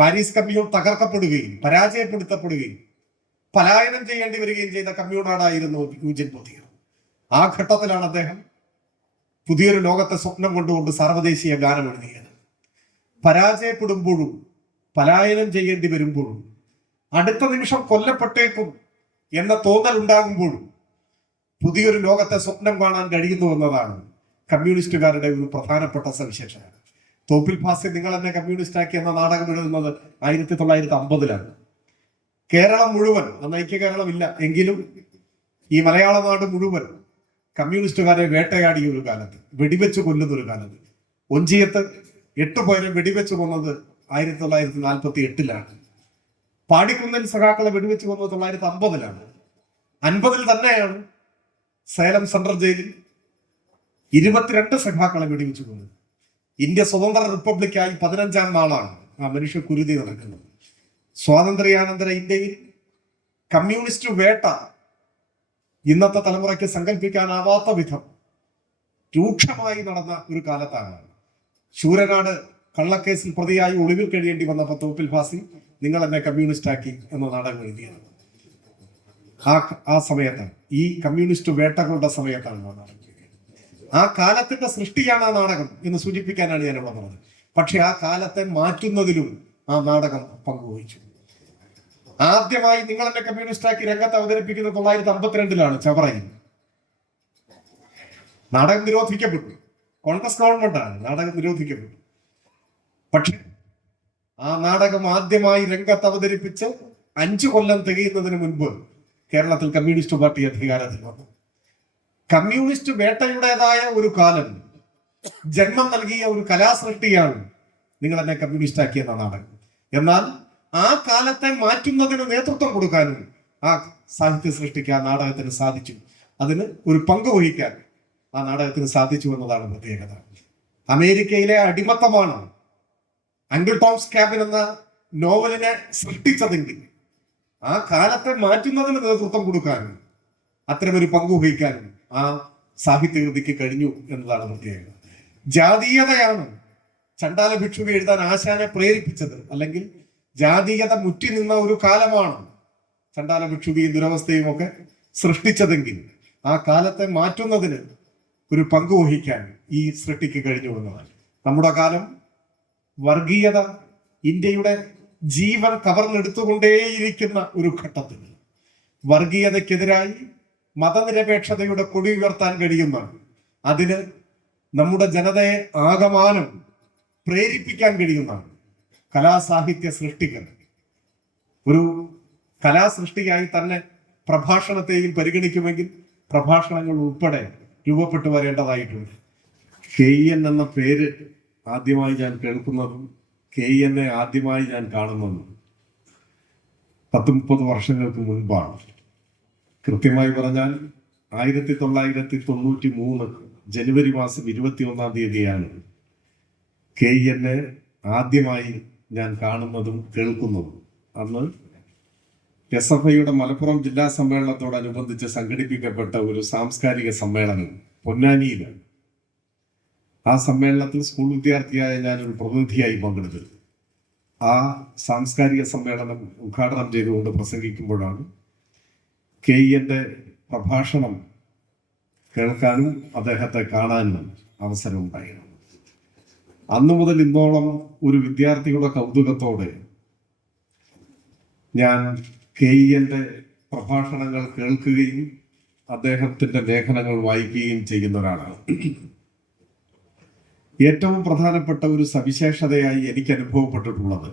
Paris commune തകർക്കപ്പെടുകയും പരാജയപ്പെടുത്തപ്പെടുകയും പലായനം ചെയ്യേണ്ടി വരികയും ചെയ്ത കമ്മ്യൂണാടായിരുന്നു യൂജിൻ ബോത്തിയർ. ആ ഘട്ടത്തിലാണ് അദ്ദേഹം പുതിയൊരു ലോകത്തെ സ്വപ്നം കൊണ്ടുകൊണ്ട് സാർവദേശീയ ഗാനം എഴുതിയത്. പരാജയപ്പെടുമ്പോഴും പലായനം ചെയ്യേണ്ടി വരുമ്പോഴും അടുത്ത നിമിഷം കൊല്ലപ്പെട്ടേക്കും എന്ന തോന്നൽ ഉണ്ടാകുമ്പോഴും പുതിയൊരു ലോകത്തെ സ്വപ്നം കാണാൻ കഴിയുന്നു എന്നതാണ് കമ്മ്യൂണിസ്റ്റുകാരുടെ ഒരു പ്രധാനപ്പെട്ട സവിശേഷത. തോപ്പിൽ ഭാസി നിങ്ങൾ എന്നെ കമ്മ്യൂണിസ്റ്റാക്കി എന്ന നാടകം എഴുതുന്നത് 1950-ലാണ്. കേരളം മുഴുവൻ, അന്ന് ഐക്യ കേരളമില്ല എങ്കിലും ഈ മലയാള നാട് മുഴുവൻ കമ്മ്യൂണിസ്റ്റുകാരെ വേട്ടയാടിയ ഒരു കാലത്ത്, വെടിവെച്ച് കൊല്ലുന്ന ഒരു കാലത്ത്. ഒഞ്ചിയത്ത് 8 പേരെ വെടിവെച്ച് കൊന്നത് 1948-ലാണ്. പാടിക്കുന്നിൽ സഖാക്കളെ വെടിവെച്ച് കൊന്നത് 1950-ലാണ്. 50-ൽ തന്നെയാണ് സേലം സെൻട്രൽ ജയിലിൽ 22 സഖാക്കളെ വെടിവെച്ച് കൊന്നത്. ഇന്ത്യ സ്വതന്ത്ര റിപ്പബ്ലിക്കായി 15-ാം നാളാണ് ആ മനുഷ്യ കുരുതി നടക്കുന്നത്. സ്വാതന്ത്ര്യാനന്തര ഇന്ത്യയിൽ കമ്മ്യൂണിസ്റ്റ് വേട്ട ഇന്നത്തെ തലമുറയ്ക്ക് സങ്കല്പിക്കാനാവാത്ത വിധം രൂക്ഷമായി നടന്ന ഒരു കാലത്താണ് ശൂരനാട് കള്ളക്കേസിൽ പ്രതിയായി ഒളിവിൽ കഴിയേണ്ടി വന്നപ്പോൾ തോപ്പിൽ ഭാസി നിങ്ങൾ എന്നെ കമ്മ്യൂണിസ്റ്റാക്കി എന്ന നാടകം എഴുതിയത്. ആ സമയത്താണ്, ഈ കമ്മ്യൂണിസ്റ്റ് വേട്ടകളുടെ സമയത്താണ് ആ നാടകം. ആ കാലത്തിന്റെ സൃഷ്ടിയാണ് ആ നാടകം എന്ന് സൂചിപ്പിക്കാനാണ് ഞാൻ ഇവിടെ പറഞ്ഞത്. പക്ഷെ ആ കാലത്തെ മാറ്റുന്നതിലും ആ നാടകം പങ്കുവഹിച്ചു. ആദ്യമായി നിങ്ങൾ എന്നെ കമ്മ്യൂണിസ്റ്റാക്കി രംഗത്ത് അവതരിപ്പിക്കുന്നത് 1952-ലാണ് ചവറയിൽ. നാടകം നിരോധിക്കപ്പെട്ടു. കോൺഗ്രസ് ഗവൺമെന്റാണ് നാടകം നിരോധിക്കപ്പെട്ടു. പക്ഷെ ആ നാടകം ആദ്യമായി രംഗത്ത് അവതരിപ്പിച്ച് 5 കൊല്ലം തികയുന്നതിന് മുൻപ് കേരളത്തിൽ കമ്മ്യൂണിസ്റ്റ് പാർട്ടി അധികാരത്തിൽ വന്നു. കമ്മ്യൂണിസ്റ്റ് വേട്ടയുടേതായ ഒരു കാലം ജന്മം നൽകിയ ഒരു കലാസൃഷ്ടിയാണ് നിങ്ങൾ എന്നെ കമ്മ്യൂണിസ്റ്റാക്കി എന്ന നാടകം. എന്നാൽ ആ കാലത്തെ മാറ്റുന്നതിന് നേതൃത്വം കൊടുക്കാനും ആ സാഹിത്യ സൃഷ്ടിക്ക് ആ നാടകത്തിന് സാധിച്ചു. അതിന് ഒരു പങ്ക് വഹിക്കാൻ ആ നാടകത്തിന് സാധിച്ചു എന്നതാണ് പ്രത്യേകത. അമേരിക്കയിലെ അടിമത്തമാണ് അങ്കിൾ ടോംസ് ക്യാബിൻ എന്ന നോവലിനെ സൃഷ്ടിച്ചതെങ്കിൽ ആ കാലത്തെ മാറ്റുന്നതിന് നേതൃത്വം കൊടുക്കാനും അത്തരമൊരു പങ്ക് വഹിക്കാനും ആ സാഹിത്യകൃതിക്ക് കഴിഞ്ഞു എന്നതാണ് പ്രത്യേകത. ജാതീയതയാണ് ചണ്ടാല ഭിക്ഷുക എഴുതാൻ ആശാനെ പ്രേരിപ്പിച്ചത്, അല്ലെങ്കിൽ ജാതീയത മുറ്റി നിന്ന ഒരു കാലമാണ് ചണ്ടാല ഭിക്ഷുകയും ദുരവസ്ഥയും ഒക്കെ സൃഷ്ടിച്ചതെങ്കിൽ ആ കാലത്തെ മാറ്റുന്നതിന് ഒരു പങ്ക് വഹിക്കാൻ ഈ സൃഷ്ടിക്ക് കഴിഞ്ഞു എന്നതാണ്. നമ്മുടെ കാലം വർഗീയത ഇന്ത്യയുടെ ജീവൻ കവർന്നെടുത്തുകൊണ്ടേയിരിക്കുന്ന ഒരു ഘട്ടത്തിൽ വർഗീയതയ്ക്കെതിരായി മതനിരപേക്ഷതയുടെ കൊടി ഉയർത്താൻ കഴിയുന്ന, അതിന് നമ്മുടെ ജനതയെ ആകമാനം പ്രേരിപ്പിക്കാൻ കഴിയുന്ന കലാസാഹിത്യ സൃഷ്ടികൾ ഒരു കലാസൃഷ്ടിയായി തന്നെ പ്രഭാഷണത്തെയും പരിഗണിക്കുമെങ്കിൽ പ്രഭാഷണങ്ങൾ ഉൾപ്പെടെ രൂപപ്പെട്ടു വരേണ്ടതായിട്ടുണ്ട്. KN എന്ന പേര് ആദ്യമായി ഞാൻ കേൾക്കുന്നതും KN ആദ്യമായി ഞാൻ കാണുന്നതും 10-30 വർഷങ്ങൾക്ക് മുൻപാണ്. കൃത്യമായി പറഞ്ഞാൽ 1993 ജനുവരി മാസം 21-ാം തീയതിയാണ് KN ആദ്യമായി ഞാൻ കാണുന്നതും കേൾക്കുന്നതും. അന്ന് SFIയുടെ മലപ്പുറം ജില്ലാ സമ്മേളനത്തോടനുബന്ധിച്ച് സംഘടിപ്പിക്കപ്പെട്ട ഒരു സാംസ്കാരിക സമ്മേളനം പൊന്നാനിയിലാണ്. ആ സമ്മേളനത്തിൽ സ്കൂൾ വിദ്യാർത്ഥിയായ ഞാനൊരു പ്രതിനിധിയായി പങ്കെടുത്തു. ആ സാംസ്കാരിക സമ്മേളനം ഉദ്ഘാടനം ചെയ്തുകൊണ്ട് പ്രസംഗിക്കുമ്പോഴാണ് KN പ്രഭാഷണം കേൾക്കാനും അദ്ദേഹത്തെ കാണാനും അവസരമുണ്ടായിരുന്നു. അന്നു മുതൽ ഇന്നോളം ഒരു വിദ്യാർത്ഥിയുടെ കൗതുകത്തോടെ ഞാൻ KN പ്രഭാഷണങ്ങൾ കേൾക്കുകയും അദ്ദേഹത്തിന്റെ ലേഖനങ്ങൾ വായിക്കുകയും ചെയ്യുന്ന ഒരാളാണ്. ഏറ്റവും പ്രധാനപ്പെട്ട ഒരു സവിശേഷതയായി എനിക്ക് അനുഭവപ്പെട്ടിട്ടുള്ളത്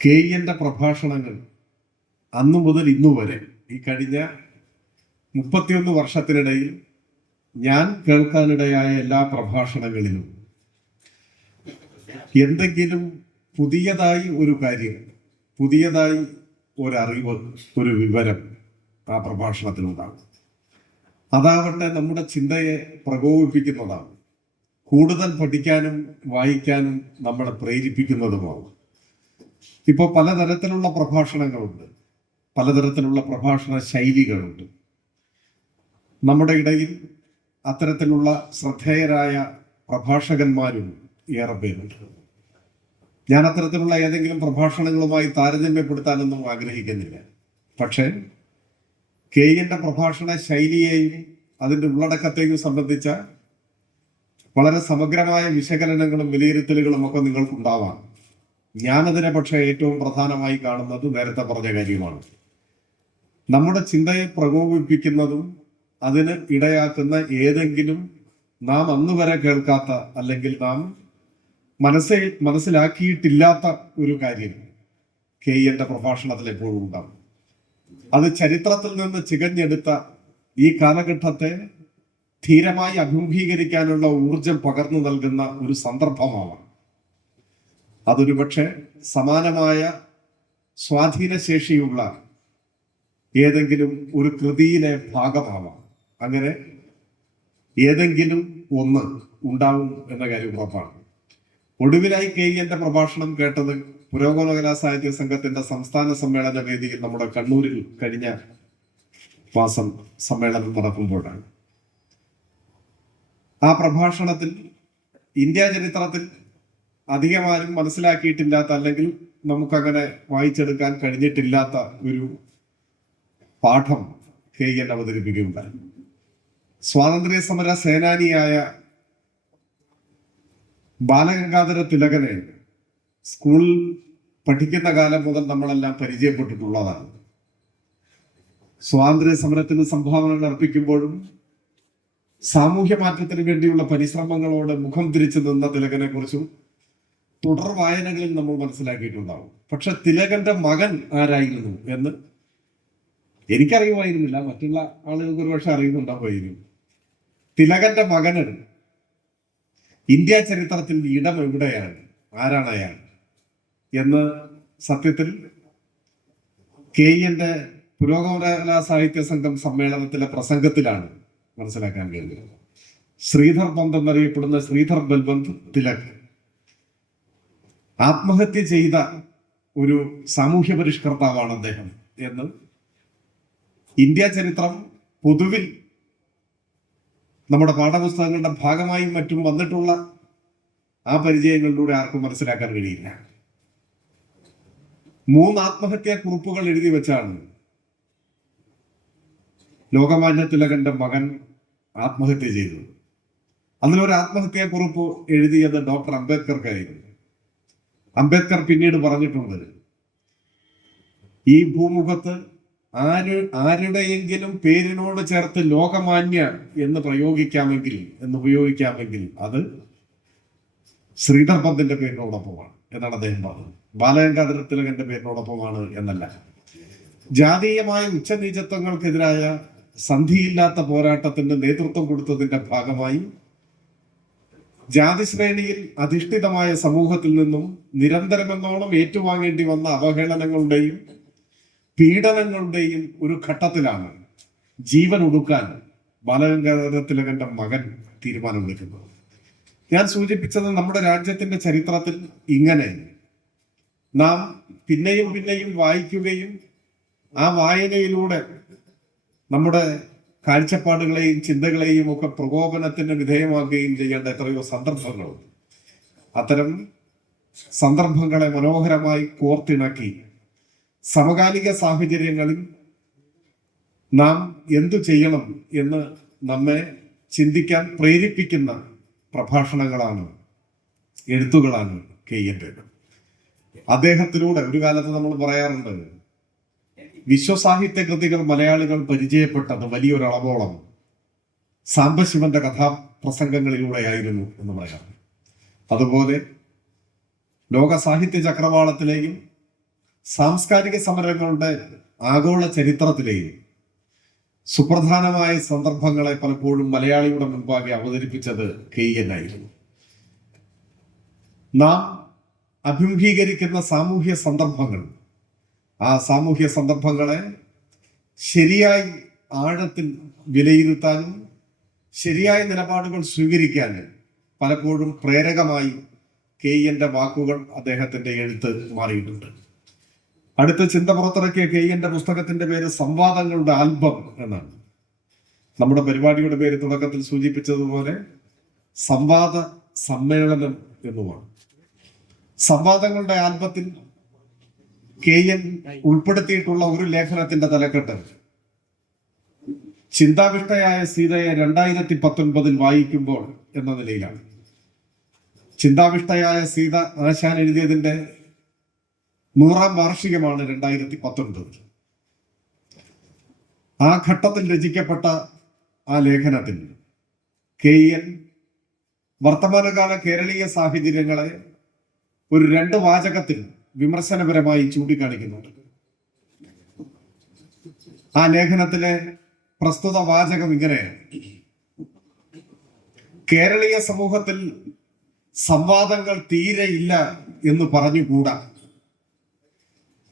KN പ്രഭാഷണങ്ങൾ അന്നു മുതൽ ഇന്നു വരെ ഈ കഴിഞ്ഞ 31 വർഷത്തിനിടയിൽ ഞാൻ കേൾക്കാനിടയായ എല്ലാ പ്രഭാഷണങ്ങളിലും എന്തെങ്കിലും പുതിയതായി ഒരു കാര്യം, പുതിയതായി ഒരറിവ്, ഒരു വിവരം ആ പ്രഭാഷണത്തിലുണ്ടാകും. അതാവട്ടെ നമ്മുടെ ചിന്തയെ പ്രകോപിപ്പിക്കുന്നതാണ്, കൂടുതൽ പഠിക്കാനും വായിക്കാനും നമ്മളെ പ്രേരിപ്പിക്കുന്നതുമാവും. ഇപ്പോൾ പലതരത്തിലുള്ള പ്രഭാഷണങ്ങളുണ്ട്, പലതരത്തിലുള്ള പ്രഭാഷണ ശൈലികളുണ്ട്. നമ്മുടെ ഇടയിൽ അത്തരത്തിലുള്ള ശ്രദ്ധേയരായ പ്രഭാഷകന്മാരും ഏറെ പേരുണ്ട്. ഞാൻ അത്തരത്തിലുള്ള ഏതെങ്കിലും പ്രഭാഷണങ്ങളുമായി താരതമ്യപ്പെടുത്താനൊന്നും ആഗ്രഹിക്കുന്നില്ല. പക്ഷേ കെയ്യന്റെ പ്രഭാഷണ ശൈലിയെയും അതിന്റെ ഉള്ളടക്കത്തെയും സംബന്ധിച്ച വളരെ സമഗ്രമായ വിശകലനങ്ങളും വിലയിരുത്തലുകളും ഒക്കെ നിങ്ങൾക്കുണ്ടാവാം. ഞാനതിനെ പക്ഷേ ഏറ്റവും പ്രധാനമായി കാണുന്നത് നേരത്തെ പറഞ്ഞ കാര്യമാണ്. നമ്മുടെ ചിന്തയെ പ്രകോപിപ്പിക്കുന്നതും അതിന് ഇടയാക്കുന്ന ഏതെങ്കിലും നാം അന്നുവരെ കേൾക്കാത്ത അല്ലെങ്കിൽ നാം മനസ്സിലാക്കിയിട്ടില്ലാത്ത ഒരു കാര്യം കെയ്യന്റെ പ്രഭാഷണത്തിൽ എപ്പോഴും ഉണ്ടാകും. അത് ചരിത്രത്തിൽ നിന്ന് ചികഞ്ഞെടുത്ത ഈ കാലഘട്ടത്തെ ധീരമായി അഭിമുഖീകരിക്കാനുള്ള ഊർജം പകർന്നു നൽകുന്ന ഒരു സന്ദർഭമാവാം. അതൊരു പക്ഷെ സമാനമായ സ്വാധീനശേഷിയുള്ള ഏതെങ്കിലും ഒരു കൃതിയിലെ ഭാഗമാവാം. അങ്ങനെ ഏതെങ്കിലും ഒന്ന് ഉണ്ടാവും എന്ന കാര്യം ഉറപ്പാണ്. ഒടുവിലായി കെയ്യന്റെ പ്രഭാഷണം കേട്ടത് പുരോഗമന കലാ സാഹിത്യ സംഘത്തിന്റെ സംസ്ഥാന സമ്മേളന വേദിയിൽ നമ്മുടെ കണ്ണൂരിൽ കഴിഞ്ഞ മാസം സമ്മേളനം നടക്കുമ്പോഴാണ്. ആ പ്രഭാഷണത്തിൽ ഇന്ത്യ ചരിത്രത്തിൽ അധികമാരും മനസ്സിലാക്കിയിട്ടില്ലാത്ത അല്ലെങ്കിൽ നമുക്കങ്ങനെ വായിച്ചെടുക്കാൻ കഴിഞ്ഞിട്ടില്ലാത്ത ഒരു പാഠം കെയ്യൻ അവതരിപ്പിക്കുകയുണ്ടായി. സ്വാതന്ത്ര്യ സമര സേനാനിയായ ബാലഗംഗാധര തിലകനെ സ്കൂളിൽ പഠിക്കുന്ന കാലം മുതൽ നമ്മളെല്ലാം പരിചയപ്പെട്ടിട്ടുള്ളതാണ്. സ്വാതന്ത്ര്യ സമരത്തിന് സംഭാവനകൾ അർപ്പിക്കുമ്പോഴും സാമൂഹ്യ മാറ്റത്തിന് വേണ്ടിയുള്ള പരിശ്രമങ്ങളോട് മുഖം തിരിച്ചു നിന്ന തിലകനെ കുറിച്ചും തുടർ വായനകളിൽ നമ്മൾ മനസ്സിലാക്കിയിട്ടുണ്ടാവും. പക്ഷെ തിലകന്റെ മകൻ ആരായിരുന്നു എന്ന് എനിക്കറിയുമായിരുന്നില്ല, മറ്റുള്ള ആളുകൾക്ക് ഒരുപക്ഷെ അറിയുന്നുണ്ടാവുമായിരുന്നു. തിലകന്റെ മകന് ഇന്ത്യ ചരിത്രത്തിൽ ഇടം എവിടെയാണ്, ആരാണ് അയാൾ എന്ന് സത്യത്തിൽ കെയ്യന്റെ പുരോഗമന കലാ സാഹിത്യ സംഘം സമ്മേളനത്തിലെ പ്രസംഗത്തിലാണ് മനസ്സിലാക്കാൻ കഴിയുന്നത്. ശ്രീധർ പന്ത് എന്നറിയപ്പെടുന്ന ശ്രീധർ ബൽവന്ത് തിലക് ആത്മഹത്യ ചെയ്ത ഒരു സാമൂഹ്യ പരിഷ്കർത്താവാണ് അദ്ദേഹം എന്ന് ഇന്ത്യ ചരിത്രം പൊതുവിൽ നമ്മുടെ പാഠപുസ്തകങ്ങളുടെ ഭാഗമായും മറ്റും വന്നിട്ടുള്ള ആ പരിചയങ്ങളിലൂടെ ആർക്കും മനസ്സിലാക്കാൻ കഴിയില്ല. 3 ആത്മഹത്യാ കുറിപ്പുകൾ എഴുതി വെച്ചാണ് ലോകമാന്യ തിലകന്റെ മകൻ ആത്മഹത്യ ചെയ്തത്. അതിലൊരു ആത്മഹത്യാ കുറിപ്പ് എഴുതിയത് ഡോക്ടർ അംബേദ്കർക്കായിരുന്നു. അംബേദ്കർ പിന്നീട് പറഞ്ഞിട്ടുണ്ട്, ഈ ഭൂമുഖത്ത് ആരുടെയെങ്കിലും പേരിനോട് ചേർത്ത് ലോകമാന്യ എന്ന് ഉപയോഗിക്കാമെങ്കിൽ അത് ശ്രീധർ പന്തിന്റെ പേരിനോടൊപ്പമാണ് എന്നാണ് അദ്ദേഹം പറഞ്ഞത്. ബാലഗംഗാധര തിലകന്റെ പേരിനോടൊപ്പമാണ് എന്നല്ല. ജാതീയമായ ഉച്ചനീചത്വങ്ങൾക്കെതിരായ സന്ധിയില്ലാത്ത പോരാട്ടത്തിന് നേതൃത്വം കൊടുത്തതിന്റെ ഭാഗമായി ജാതിശ്രേണിയിൽ അധിഷ്ഠിതമായ സമൂഹത്തിൽ നിന്നും നിരന്തരമെന്നോണം ഏറ്റുവാങ്ങേണ്ടി വന്ന അവഹേളനങ്ങളുടെയും പീഡനങ്ങളുടെയും ഒരു ഘട്ടത്തിലാണ് ജീവൻ ഒടുക്കാൻ ബാലഗംഗാധര തിലകന്റെ മകൻ തീരുമാനമെടുക്കുന്നത്. ഞാൻ സൂചിപ്പിച്ചത് നമ്മുടെ രാജ്യത്തിന്റെ ചരിത്രത്തിൽ ഇങ്ങനെ നാം പിന്നെയും പിന്നെയും വായിക്കുകയും ആ വായനയിലൂടെ നമ്മുടെ കാഴ്ചപ്പാടുകളെയും ചിന്തകളെയും ഒക്കെ പ്രകോപനത്തിന് വിധേയമാക്കുകയും ചെയ്യേണ്ട എത്രയോ സന്ദർഭങ്ങളുണ്ട്. അത്തരം സന്ദർഭങ്ങളെ മനോഹരമായി കോർത്തിണക്കി സമകാലിക സാഹചര്യങ്ങളിൽ നാം എന്തു ചെയ്യണം എന്ന് നമ്മെ ചിന്തിക്കാൻ പ്രേരിപ്പിക്കുന്ന പ്രഭാഷണങ്ങളാണ്, എഴുത്തുകളാണ് കെയ്യന്റേത്. അദ്ദേഹത്തിലൂടെ ഒരു കാലത്ത് നമ്മൾ പറയാറുണ്ട്, വിശ്വസാഹിത്യ കൃതികൾ മലയാളികൾ പരിചയപ്പെട്ടത് വലിയൊരളവോളം സാംബശിവന്റെ കഥാപ്രസംഗങ്ങളിലൂടെയായിരുന്നു എന്ന് പറയാം. അതുപോലെ ലോക സാഹിത്യ ചക്രവാളത്തിലെയും സാംസ്കാരിക സമരങ്ങളുടെ ആഗോള ചരിത്രത്തിലെയും സുപ്രധാനമായ സന്ദർഭങ്ങളെ പലപ്പോഴും മലയാളിയുടെ മുൻപാകെ അവതരിപ്പിച്ചത് കെയ്യനായിരുന്നു. നാം അഭിമുഖീകരിക്കുന്ന സാമൂഹ്യ സന്ദർഭങ്ങൾ, ആ സാമൂഹ്യ സന്ദർഭങ്ങളെ ശരിയായി ആഴത്തിൽ വിലയിരുത്താനും ശരിയായ നിലപാടുകൾ സ്വീകരിക്കാനും പലപ്പോഴും പ്രേരകമായി കെയ്യന്റെ വാക്കുകൾ, അദ്ദേഹത്തിന്റെ എഴുത്ത് മാറിയിട്ടുണ്ട്. അടുത്ത ചിന്ത പുറത്തിറക്കിയ കെയ്യന്റെ പുസ്തകത്തിന്റെ പേര് സംവാദങ്ങളുടെ ആൽബം എന്നാണ്. നമ്മുടെ പരിപാടിയുടെ പേര് തുടക്കത്തിൽ സൂചിപ്പിച്ചതുപോലെ സംവാദ സമ്മേളനം എന്നുമാണ്. സംവാദങ്ങളുടെ ആൽബത്തിൽ KN ഉൾപ്പെടുത്തിയിട്ടുള്ള ഒരു ലേഖനത്തിന്റെ തലക്കെട്ട് ചിന്താവിഷ്ടയായ സീതയെ 2019 വായിക്കുമ്പോൾ എന്ന നിലയിലാണ്. ചിന്താവിഷ്ടയായ സീത ആശാൻ എഴുതിയതിന്റെ 100ാം വാർഷികമാണ് 2019. ആ ഘട്ടത്തിൽ രചിക്കപ്പെട്ട ആ ലേഖനത്തിൽ KN വർത്തമാനകാല കേരളീയ സാഹചര്യങ്ങളെ ഒരു 2 വാചകത്തിൽ വിമർശനപരമായി ചൂണ്ടിക്കാണിക്കുന്നുണ്ട്. ആ ലേഖനത്തിലെ പ്രസ്തുത വാചകം ഇങ്ങനെയാണ്: കേരളീയ സമൂഹത്തിൽ സംവാദങ്ങൾ തീരെ ഇല്ല എന്ന് പറഞ്ഞുകൂടാ,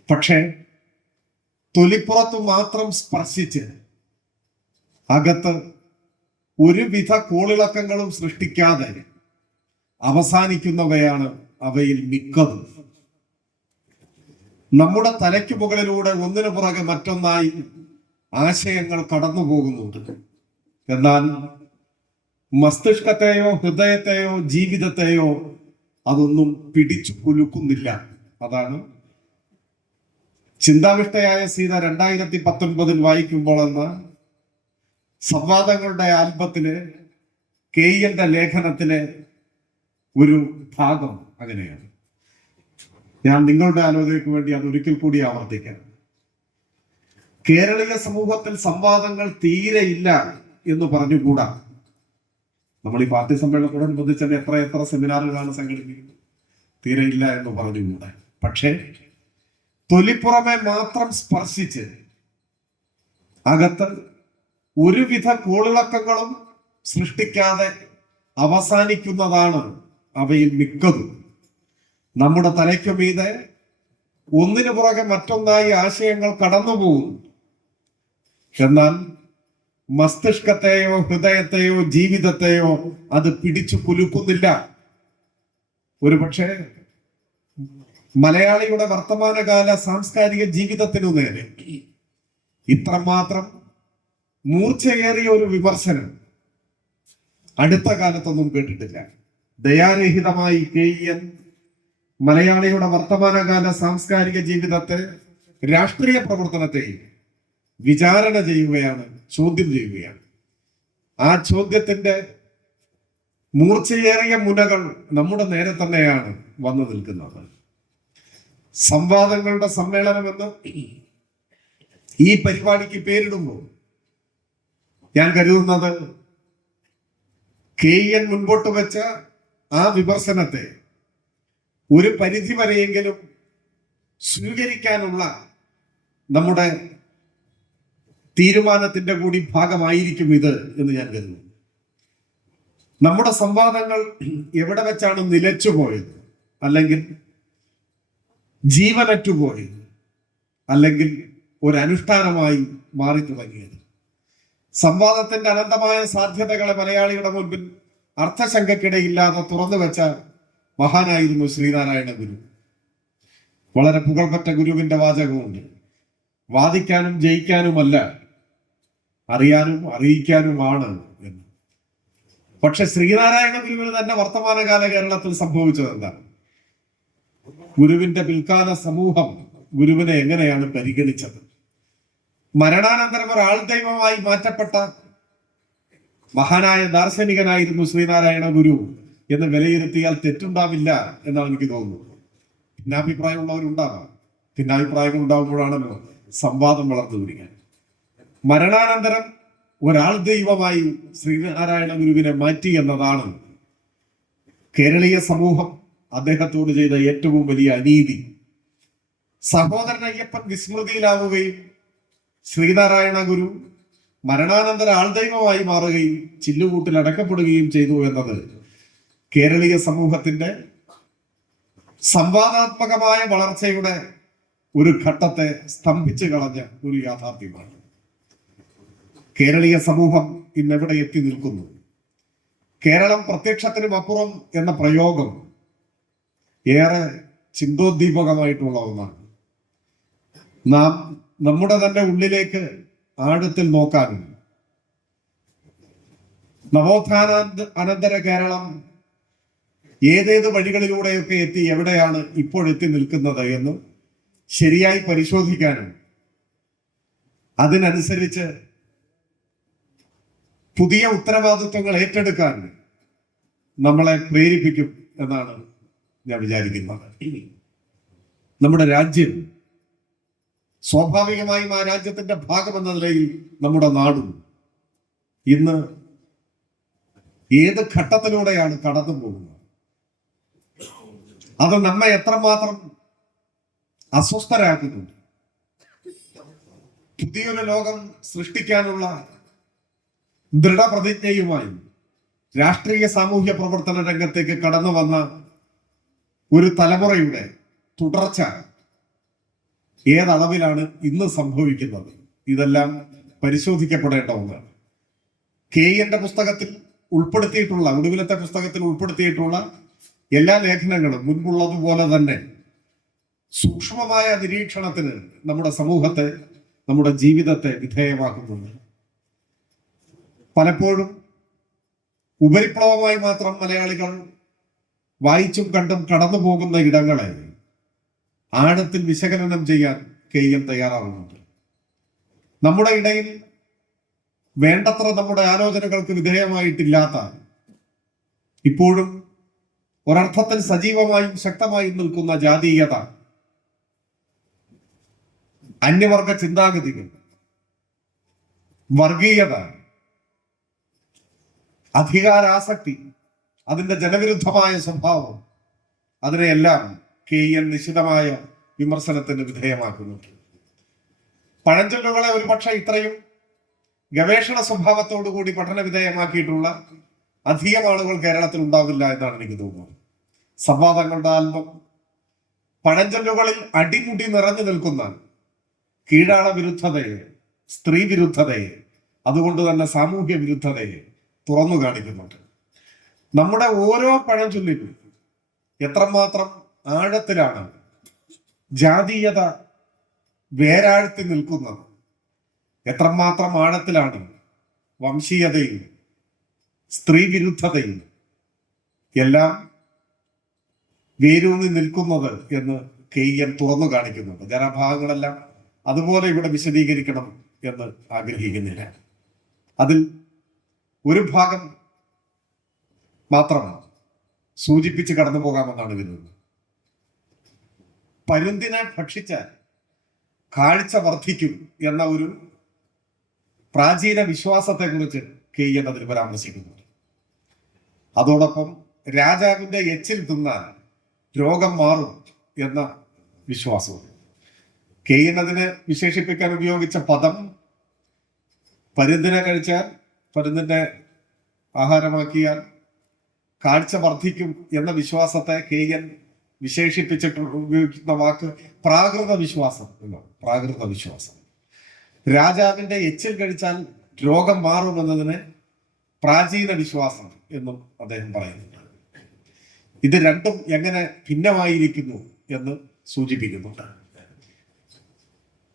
പക്ഷെ തൊലിപ്പുറത്തു മാത്രം സ്പർശിച്ച് അകത്ത് ഒരുവിധ കോളിളക്കങ്ങളും സൃഷ്ടിക്കാതെ അവസാനിക്കുന്നവയാണ് അവയിൽ മിക്കതും. നമ്മുടെ തലയ്ക്ക് മുകളിലൂടെ ഒന്നിനു പുറകെ മറ്റൊന്നായി ആശയങ്ങൾ കടന്നു പോകുന്നുണ്ട്. എന്നാൽ മസ്തിഷ്കത്തെയോ ഹൃദയത്തെയോ ജീവിതത്തെയോ അതൊന്നും പിടിച്ചു കുലുക്കുന്നില്ല. അതാണ് ചിന്താവിഷ്ടയായ സീത 2019 വായിക്കുമ്പോൾ എന്ന സംവാദങ്ങളുടെ ആൽബത്തിലെ KNന്റെ ലേഖനത്തിലെ ഒരു ഭാഗം അങ്ങനെയാണ്. ഞാൻ നിങ്ങളുടെ ആലോചനയ്ക്ക് വേണ്ടി അത് ഒരിക്കൽ കൂടി ആവർത്തിക്കാം. കേരളീയ സമൂഹത്തിൽ സംവാദങ്ങൾ തീരെ ഇല്ല എന്ന് പറഞ്ഞുകൂടാ. നമ്മൾ ഈ പാർട്ടി സമ്മേളനത്തോടനുബന്ധിച്ച് എത്ര സെമിനാറുകളാണ് സംഘടിപ്പിക്കുന്നത്. തീരെ ഇല്ല എന്ന് പറഞ്ഞുകൂടാ, പക്ഷേ തൊലിപ്പുറമെ മാത്രം സ്പർശിച്ച് അകത്ത് ഒരുവിധ കോളിളക്കങ്ങളും സൃഷ്ടിക്കാതെ അവസാനിക്കുന്നതാണ് അവയിൽ മിക്കതും. നമ്മുടെ തലയ്ക്കു മീതെ ഒന്നിനു പുറകെ മറ്റൊന്നായി ആശയങ്ങൾ കടന്നുപോകും. എന്നാൽ മസ്തിഷ്കത്തെയോ ഹൃദയത്തെയോ ജീവിതത്തെയോ അത് പിടിച്ചു കുലുക്കുന്നില്ല. ഒരുപക്ഷെ മലയാളിയുടെ വർത്തമാനകാല സാംസ്കാരിക ജീവിതത്തിനു നേരെ ഇത്രമാത്രം മൂർച്ചയേറിയ ഒരു വിമർശനം അടുത്ത കാലത്തൊന്നും കേട്ടിട്ടില്ല. ദയാരഹിതമായി KN മലയാളിയുടെ വർത്തമാനകാല സാംസ്കാരിക ജീവിതത്തെ, രാഷ്ട്രീയ പ്രവർത്തനത്തെ വിചാരണ ചെയ്യുകയാണ്, ചോദ്യം ചെയ്യുകയാണ്. ആ ചോദ്യത്തിന്റെ മൂർച്ചയേറിയ മുനകൾ നമ്മുടെ നേരെ തന്നെയാണ് വന്നു നിൽക്കുന്നത്. സംവാദങ്ങളുടെ സമ്മേളനമെന്ന് ഈ പരിപാടിക്ക് പേരിടുമ്പോൾ ഞാൻ കരുതുന്നത് KN മുൻപോട്ട് വെച്ച ആ വിമർശനത്തെ ഒരു പരിധി വരെയെങ്കിലും സ്വീകരിക്കാനുള്ള നമ്മുടെ തീരുമാനത്തിന്റെ കൂടി ഭാഗമായിരിക്കും ഇത് എന്ന് ഞാൻ കരുതുന്നു. നമ്മുടെ സംവാദങ്ങൾ എവിടെ വെച്ചാണ് നിലച്ചുപോയത്, അല്ലെങ്കിൽ ജീവനറ്റുപോയത്, അല്ലെങ്കിൽ ഒരു അനുഷ്ഠാനമായി മാറി തുടങ്ങിയത്? സംവാദത്തിന്റെ അനന്തമായ സാധ്യതകളെ മലയാളിയുടെ മുൻപിൽ അർത്ഥശങ്കക്കിടയില്ലാതെ തുറന്നു വെച്ച മഹാനായിരുന്നു ശ്രീനാരായണ ഗുരു. വളരെ പുകൾപ്പെട്ട ഗുരുവിന്റെ വാചകമുണ്ട്: വാദിക്കാനും ജയിക്കാനുമല്ല, അറിയാനും അറിയിക്കാനുമാണ് എന്ന്. പക്ഷെ ശ്രീനാരായണ ഗുരുവിന് തന്നെ വർത്തമാനകാല കേരളത്തിൽ സംഭവിച്ചത് എന്താണ്? ഗുരുവിന്റെ പിൽക്കാല സമൂഹം ഗുരുവിനെ എങ്ങനെയാണ് പരിഗണിച്ചത്? മരണാനന്തരം ഒരാൾ ദൈവമായി മാറ്റപ്പെട്ട മഹാനായ ദാർശനികനായിരുന്നു ശ്രീനാരായണ ഗുരു എന്ന് വിലയിരുത്തിയാൽ തെറ്റുണ്ടാവില്ല എന്നാണ് എനിക്ക് തോന്നുന്നത്. ഭിന്നാഭിപ്രായമുള്ളവരുണ്ടാകാം, ഭിന്നാഭിപ്രായങ്ങൾ ഉണ്ടാകുമ്പോഴാണല്ലോ സംവാദം വളർന്നു വരിക. മരണാനന്തരം ഒരാൾ ദൈവമായി ശ്രീനാരായണ ഗുരുവിനെ മാറ്റി എന്നതാണ് കേരളീയ സമൂഹം അദ്ദേഹത്തോട് ചെയ്ത ഏറ്റവും വലിയ അനീതി. സഹോദരൻ അയ്യപ്പൻ വിസ്മൃതിയിലാവുകയും ശ്രീനാരായണ ഗുരു മരണാനന്തര ആൾദൈവമായി മാറുകയും ചില്ലുകൂട്ടിൽ അടക്കപ്പെടുകയും ചെയ്തു എന്നത് കേരളീയ സമൂഹത്തിന്റെ സംവാദാത്മകമായ വളർച്ചയുടെ ഒരു ഘട്ടത്തെ സ്തംഭിച്ചു കളഞ്ഞ ഒരു യാഥാർത്ഥ്യമാണ്. കേരളീയ സമൂഹം ഇന്നെവിടെ എത്തി നിൽക്കുന്നു? കേരളം പ്രത്യക്ഷത്തിനും അപ്പുറം എന്ന പ്രയോഗം ഏറെ ചിന്തോദ്ദീപകമായിട്ടുള്ള ഒന്നാണ്. നാം നമ്മുടെ തന്നെ ഉള്ളിലേക്ക് ആഴത്തിൽ നോക്കാനും നവോത്ഥാന അനന്തര കേരളം ഏതേത് വഴികളിലൂടെയൊക്കെ എത്തി എവിടെയാണ് ഇപ്പോഴെത്തി നിൽക്കുന്നത് എന്ന് ശരിയായി പരിശോധിക്കാനും അതിനനുസരിച്ച് പുതിയ ഉത്തരവാദിത്വങ്ങൾ ഏറ്റെടുക്കാൻ നമ്മളെ പ്രേരിപ്പിക്കും എന്നാണ് ഞാൻ വിചാരിക്കുന്നത്. നമ്മുടെ രാജ്യം സ്വാഭാവികമായും ആ രാജ്യത്തിന്റെ ഭാഗമെന്ന നിലയിൽ നമ്മുടെ നാടും ഇന്ന് ഏത് ഘട്ടത്തിലൂടെയാണ് കടന്നു പോകുന്നത്, അത് നമ്മെ എത്രമാത്രം അസ്വസ്ഥരാക്കുന്നുണ്ട്. പുതിയൊരു ലോകം സൃഷ്ടിക്കാനുള്ള ദൃഢപ്രതിജ്ഞയുമായി രാഷ്ട്രീയ സാമൂഹ്യ പ്രവർത്തന രംഗത്തേക്ക് കടന്നു വന്ന ഒരു തലമുറയുടെ തുടർച്ച ഏതളവിലാണ് ഇന്ന് സംഭവിക്കുന്നത്? ഇതെല്ലാം പരിശോധിക്കപ്പെടേണ്ട ഒന്നാണ്. കെയ്യന്റെ പുസ്തകത്തിൽ ഉൾപ്പെടുത്തിയിട്ടുള്ള, ഒടുവിലത്തെ പുസ്തകത്തിൽ ഉൾപ്പെടുത്തിയിട്ടുള്ള എല്ലാ ലേഖനങ്ങളും മുൻപുള്ളതുപോലെ തന്നെ സൂക്ഷ്മമായ നിരീക്ഷണത്തിന് നമ്മുടെ സമൂഹത്തെ, നമ്മുടെ ജീവിതത്തെ വിധേയമാക്കുന്നുണ്ട്. പലപ്പോഴും ഉപരിപ്ലവമായി മാത്രം മലയാളികൾ വായിച്ചും കണ്ടും കടന്നു പോകുന്ന ഇടങ്ങളെ ആഴത്തിൽ വിശകലനം ചെയ്യാൻ കെയ്യൻ തയ്യാറാവുന്നുണ്ട്. നമ്മുടെ ഇടയിൽ വേണ്ടത്ര നമ്മുടെ ആലോചനകൾക്ക് വിധേയമായിട്ടില്ലാത്ത, ഇപ്പോഴും ഒരർത്ഥത്തിൽ സജീവമായും ശക്തമായും നിൽക്കുന്ന ജാതീയത, അന്യവർഗ ചിന്താഗതികൾ, വർഗീയത, അധികാരാസക്തി, അതിന്റെ ജനവിരുദ്ധമായ സ്വഭാവം, അതിനെയെല്ലാം കെയ്യൻ നിശിതമായ വിമർശനത്തിന് വിധേയമാക്കുന്നുണ്ട്. പഴഞ്ചൊല്ലുകളെ ഒരുപക്ഷെ ഇത്രയും ഗവേഷണ സ്വഭാവത്തോടുകൂടി പഠന വിധേയമാക്കിയിട്ടുള്ള അധികം ആളുകൾ കേരളത്തിൽ ഉണ്ടാവില്ല എന്നാണ് എനിക്ക് തോന്നുന്നത്. സംവാദങ്ങളുടെ ആൽബം പഴഞ്ചൊല്ലുകളിൽ അടിമുടി നിറഞ്ഞു നിൽക്കുന്ന കീഴാള വിരുദ്ധതയെ, സ്ത്രീ വിരുദ്ധതയെ, അതുകൊണ്ട് തന്നെ സാമൂഹ്യ വിരുദ്ധതയെ തുറന്നു കാണിക്കുന്നുണ്ട്. നമ്മുടെ ഓരോ പഴഞ്ചൊല്ലിലും എത്രമാത്രം ആഴത്തിലാണ് ജാതീയത വേരാഴ്ത്തി നിൽക്കുന്നത്, എത്രമാത്രം ആഴത്തിലാണ് വംശീയതയും സ്ത്രീ വിരുദ്ധതയും എല്ലാം വേരൂന്നി നിൽക്കുന്നത് എന്ന് കെയ്യൻ തുറന്നു കാണിക്കുന്നുണ്ട്. ഞാൻ ആ ഭാഗങ്ങളെല്ലാം അതുപോലെ ഇവിടെ വിശദീകരിക്കണം എന്ന് ആഗ്രഹിക്കുന്നില്ല. അതിൽ ഒരു ഭാഗം മാത്രമാണ് സൂചിപ്പിച്ച് കടന്നു പോകാമെന്നാണ് കരുതുന്നത്. പരുന്തിനെ ഭക്ഷിച്ചാൽ കാഴ്ച വർദ്ധിക്കും എന്ന ഒരു പ്രാചീന വിശ്വാസത്തെ കുറിച്ച് കെയ്യൻ അതിൽ പരാമർശിക്കുന്നുണ്ട്. അതോടൊപ്പം രാജാവിന്റെ എച്ചിൽ തിന്നാൽ രോഗം മാറും എന്ന വിശ്വാസവും. കെയ്യൻ അതിനെ വിശേഷിപ്പിക്കാൻ ഉപയോഗിച്ച പദം പരുന്തിനെ കഴിച്ചാൽ, പരുന്തിന്റെ ആഹാരമാക്കിയാൽ കാഴ്ച വർദ്ധിക്കും എന്ന വിശ്വാസത്തെ കെയ്യൻ വിശേഷിപ്പിച്ചിട്ട് ഉപയോഗിക്കുന്ന വാക്ക് പ്രാകൃത വിശ്വാസം എന്നാണ്. പ്രാകൃത വിശ്വാസം. രാജാവിന്റെ എച്ചിൽ കഴിച്ചാൽ രോഗം മാറുമെന്നതിന് പ്രാചീന വിശ്വാസം എന്നും അദ്ദേഹം പറയുന്നുണ്ട്. ഇത് രണ്ടും എങ്ങനെ ഭിന്നമായിരിക്കുന്നു എന്ന് സൂചിപ്പിക്കുന്നുണ്ട്.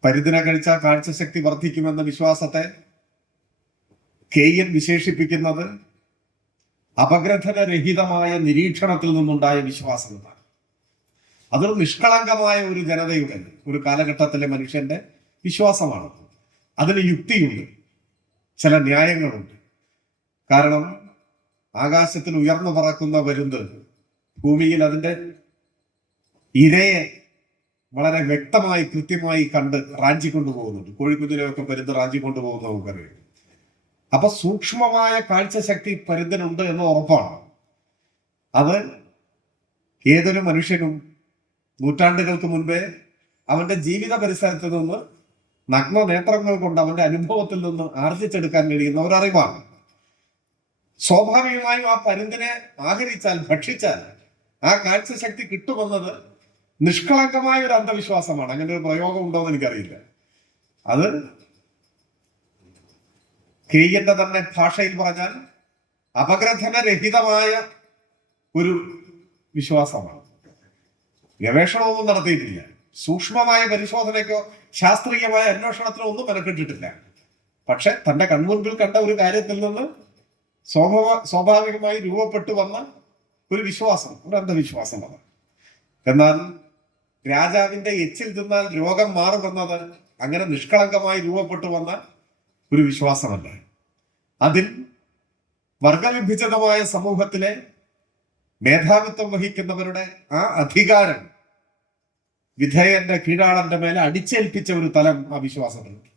പരുന്തിനെ കഴിച്ചാൽ കാഴ്ചശക്തി വർദ്ധിക്കുമെന്ന വിശ്വാസത്തെ കെയ്യൻ വിശേഷിപ്പിക്കുന്നത് അപഗ്രഥനരഹിതമായ നിരീക്ഷണത്തിൽ നിന്നുണ്ടായ വിശ്വാസം എന്നാണ്. അതൊരു നിഷ്കളങ്കമായ ഒരു ജനതയുടെ, ഒരു കാലഘട്ടത്തിലെ മനുഷ്യന്റെ വിശ്വാസമാണ്. അതിന് യുക്തിയുണ്ട്, ചില ന്യായങ്ങളുണ്ട്. കാരണം ആകാശത്തിൽ ഉയർന്നു പറക്കുന്ന പരുന്ത് ഭൂമിയിൽ അതിന്റെ ഇരയെ വളരെ വ്യക്തമായി കൃത്യമായി കണ്ട് റാഞ്ചിക്കൊണ്ടു പോകുന്നുണ്ട്. കോഴിക്കുഞ്ഞിനെയൊക്കെ പരുന്ത് റാഞ്ചിക്കൊണ്ടു പോകുന്ന നമുക്കറിയാം. അപ്പൊ സൂക്ഷ്മമായ കാഴ്ചശക്തി പരുന്തിനുണ്ട് എന്ന് ഉറപ്പാണ്. അത് ഏതൊരു മനുഷ്യനും നൂറ്റാണ്ടുകൾക്ക് മുൻപേ അവന്റെ ജീവിത പരിസരത്ത് നിന്ന് നഗ്ന നേത്രങ്ങൾ കൊണ്ട് അവന്റെ അനുഭവത്തിൽ നിന്ന് ആർജിച്ചെടുക്കാൻ കഴിയുന്ന ഒരറിവാണ്. സ്വാഭാവികമായും ആ പരുന്തിനെ ആഹരിച്ചാൽ, ഭക്ഷിച്ചാൽ ആ കാഴ്ചശക്തി കിട്ടുമെന്നത് നിഷ്കളങ്കമായ ഒരു അന്ധവിശ്വാസമാണ്. അങ്ങനെ ഒരു പ്രയോഗം ഉണ്ടോ എന്ന് എനിക്കറിയില്ല. അത് കെയ്യന്റെ തന്നെ ഭാഷയിൽ പറഞ്ഞാൽ അപഗ്രഥനരഹിതമായ ഒരു വിശ്വാസമാണ്. ഗവേഷണമൊന്നും നടത്തിയിട്ടില്ല, സൂക്ഷ്മമായ പരിശോധനയ്ക്കോ ശാസ്ത്രീയമായ അന്വേഷണത്തിനോ ഒന്നും മെനക്കെട്ടിട്ടില്ല. പക്ഷെ തന്റെ കൺമുൻപിൽ കണ്ട ഒരു കാര്യത്തിൽ നിന്ന് സ്വാഭാവികമായി രൂപപ്പെട്ടു വന്ന ഒരു വിശ്വാസം, ഒരു അന്ധവിശ്വാസം അത്. എന്നാൽ രാജാവിന്റെ എച്ചിൽ തിന്നാൽ രോഗം മാറുമെന്നത് അങ്ങനെ നിഷ്കളങ്കമായി രൂപപ്പെട്ടു വന്ന ഒരു വിശ്വാസമല്ല. അതിൽ വർഗവിഭജിതമായ സമൂഹത്തിലെ മേധാവിത്വം വഹിക്കുന്നവരുടെ ആ അധികാരം വിധേയന്റെ കീഴാളന്റെ മേലെ അടിച്ചേൽപ്പിച്ച ഒരു തലം ആ വിശ്വാസമുണ്ട്.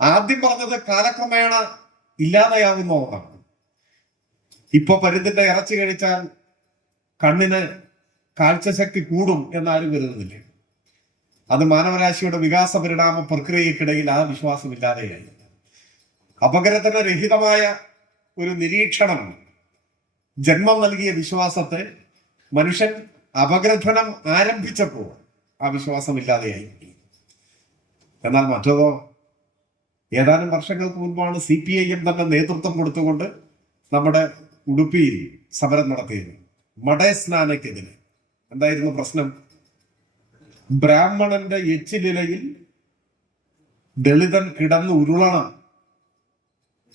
ആദ്യം പറഞ്ഞത് കാലക്രമേണ ഇല്ലാതെയാവുന്ന ഒന്നാണ്. ഇപ്പൊ പരുന്തിന്റെ ഇറച്ചി കഴിച്ചാൽ കണ്ണിന് കാഴ്ചശക്തി കൂടും എന്നാരും കരുതുന്നില്ല. അത് മാനവരാശിയുടെ വികാസ പരിണാമ പ്രക്രിയക്കിടയിൽ ആ വിശ്വാസം ഇല്ലാതെയായി. അപകടത്തിന് രഹിതമായ ഒരു നിരീക്ഷണം ജന്മം നൽകിയ വിശ്വാസത്തെ മനുഷ്യൻ അപഗ്രഥനം ആരംഭിച്ചപ്പോൾ ആ വിശ്വാസം ഇല്ലാതെയായി. എന്നാൽ മറ്റതോ ഏതാനും വർഷങ്ങൾക്ക് മുൻപാണ് CPIM തന്നെ നേതൃത്വം കൊടുത്തുകൊണ്ട് നമ്മുടെ ഉടുപ്പിയിൽ സമരം നടത്തിയത്. മടസ്നാനയ്ക്കെതിരെ എന്തായിരുന്നു പ്രശ്നം? ബ്രാഹ്മണന്റെ എച്ചിലിലയിൽ ദളിതൻ കിടന്ന് ഉരുളണം,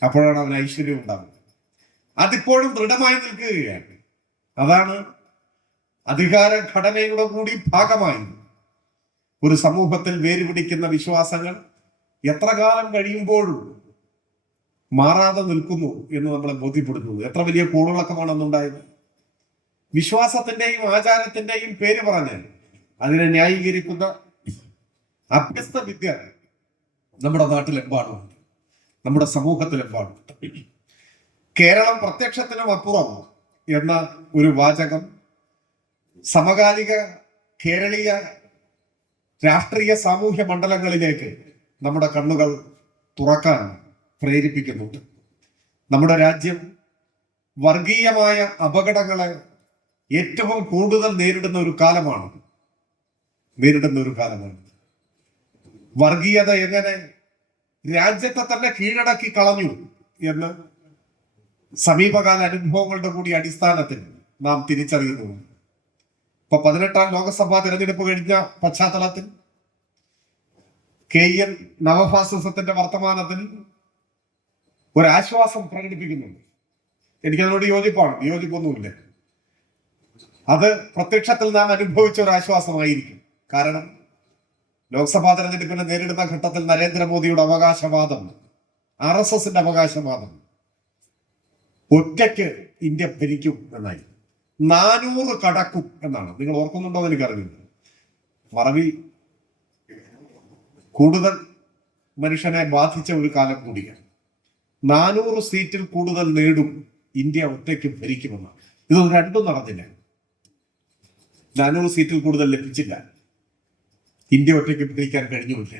അപ്പോഴാണ് അവന് ഐശ്വര്യം ഉണ്ടാകുന്നത്. അതിപ്പോഴും ദൃഢമായി നിൽക്കുകയാണ്. അതാണ് അധികാര ഘടനയുടെ കൂടി ഭാഗമായി ഒരു സമൂഹത്തിൽ വേരുപിടിക്കുന്ന വിശ്വാസങ്ങൾ എത്ര കാലം കഴിയുമ്പോഴും മാറാതെ നിൽക്കുന്നു എന്ന് നമ്മളെ ബോധ്യപ്പെടുത്തുന്നു. എത്ര വലിയ കോളിളക്കമാണ് അന്നുണ്ടായത്. വിശ്വാസത്തിന്റെയും ആചാരത്തിന്റെയും പേര് പറഞ്ഞ് അതിനെ ന്യായീകരിക്കുന്ന അഭ്യസ്ത വിദ്യ നമ്മുടെ നാട്ടിലെമ്പാടുമുണ്ട്, നമ്മുടെ സമൂഹത്തിലെമ്പാടുമുണ്ട്. കേരളം പ്രത്യക്ഷത്തിനും അപ്പുറം എന്ന ഒരു വാചകം സമകാലിക കേരളീയ രാഷ്ട്രീയ സാമൂഹ്യ മണ്ഡലങ്ങളിലേക്ക് നമ്മുടെ കണ്ണുകൾ തുറക്കാൻ പ്രേരിപ്പിക്കുന്നുണ്ട്. നമ്മുടെ രാജ്യം വർഗീയമായ അപകടങ്ങളെ ഏറ്റവും കൂടുതൽ നേരിടുന്ന ഒരു കാലമാണ്. വർഗീയത എങ്ങനെ രാജ്യത്തെ തന്നെ കീഴടക്കി കളഞ്ഞു എന്ന് സമീപകാല അനുഭവങ്ങളുടെ കൂടി അടിസ്ഥാനത്തിൽ നാം തിരിച്ചറിയുന്നു. ഇപ്പൊ 18ാം ലോക്സഭാ തെരഞ്ഞെടുപ്പ് കഴിഞ്ഞ പശ്ചാത്തലത്തിൽ KN നവഫാസിസത്തിന്റെ വർത്തമാനത്തിൽ ഒരാശ്വാസം പ്രകടിപ്പിക്കുന്നുണ്ട്. എനിക്കതിനോട് യോജിപ്പൊന്നുമില്ല. അത് പ്രത്യക്ഷത്തിൽ നാം അനുഭവിച്ച ഒരു ആശ്വാസമായിരിക്കും. കാരണം ലോക്സഭാ തെരഞ്ഞെടുപ്പിനെ നേരിടുന്ന ഘട്ടത്തിൽ നരേന്ദ്രമോദിയുടെ അവകാശവാദം, RSSന്റെ അവകാശവാദം ഒറ്റയ്ക്ക് ഇന്ത്യ ഭരിക്കും എന്നായി. 400 കടക്കും എന്നാണ്. നിങ്ങൾ ഓർക്കുന്നുണ്ടോ എന്ന് എനിക്കറിയില്ല. മറവി കൂടുതൽ മനുഷ്യനെ ബാധിച്ച ഒരു കാലം കൂടിയാണ്. 400 സീറ്റിൽ കൂടുതൽ നേടും, ഇന്ത്യ ഒറ്റയ്ക്ക് ഭരിക്കുമെന്നാണ്. ഇത് രണ്ടും നടന്നില്ല. 400 സീറ്റിൽ കൂടുതൽ ലഭിച്ചില്ല. ഇന്ത്യ ഒറ്റയ്ക്ക് ഭരിക്കാൻ കഴിഞ്ഞുമില്ല.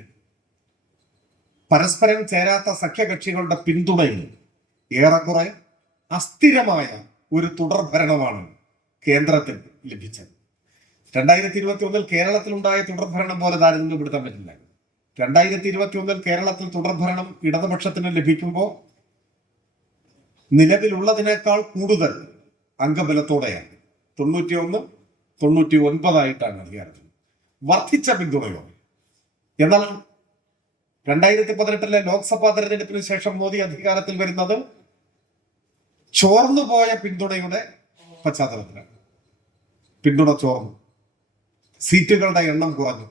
പരസ്പരം ചേരാത്ത സഖ്യകക്ഷികളുടെ പിന്തുണയിൽ ഏറെക്കുറെ അസ്ഥിരമായ ഒരു തുടർ ഭരണമാണ് കേന്ദ്രത്തിൽ ലഭിച്ചത്. 2021 കേരളത്തിലുണ്ടായ തുടർഭരണം പോലെ താരതമ്യപ്പെടുത്താൻ പറ്റില്ല. 2021 കേരളത്തിൽ തുടർഭരണം ഇടതുപക്ഷത്തിന് ലഭിക്കുമ്പോൾ നിലവിലുള്ളതിനേക്കാൾ കൂടുതൽ അംഗബലത്തോടെയാണ്. 91-99 അധികാരത്തിൽ വർദ്ധിച്ച പിന്തുണയോ. എന്നാൽ 2018 ലോക്സഭാ തെരഞ്ഞെടുപ്പിന് ശേഷം മോദി അധികാരത്തിൽ വരുന്നത് ചോർന്നുപോയ പിന്തുണയുടെ പശ്ചാത്തലത്തിലാണ്. പിന്തുണ ചോർന്നു, സീറ്റുകളുടെ എണ്ണം കുറഞ്ഞു,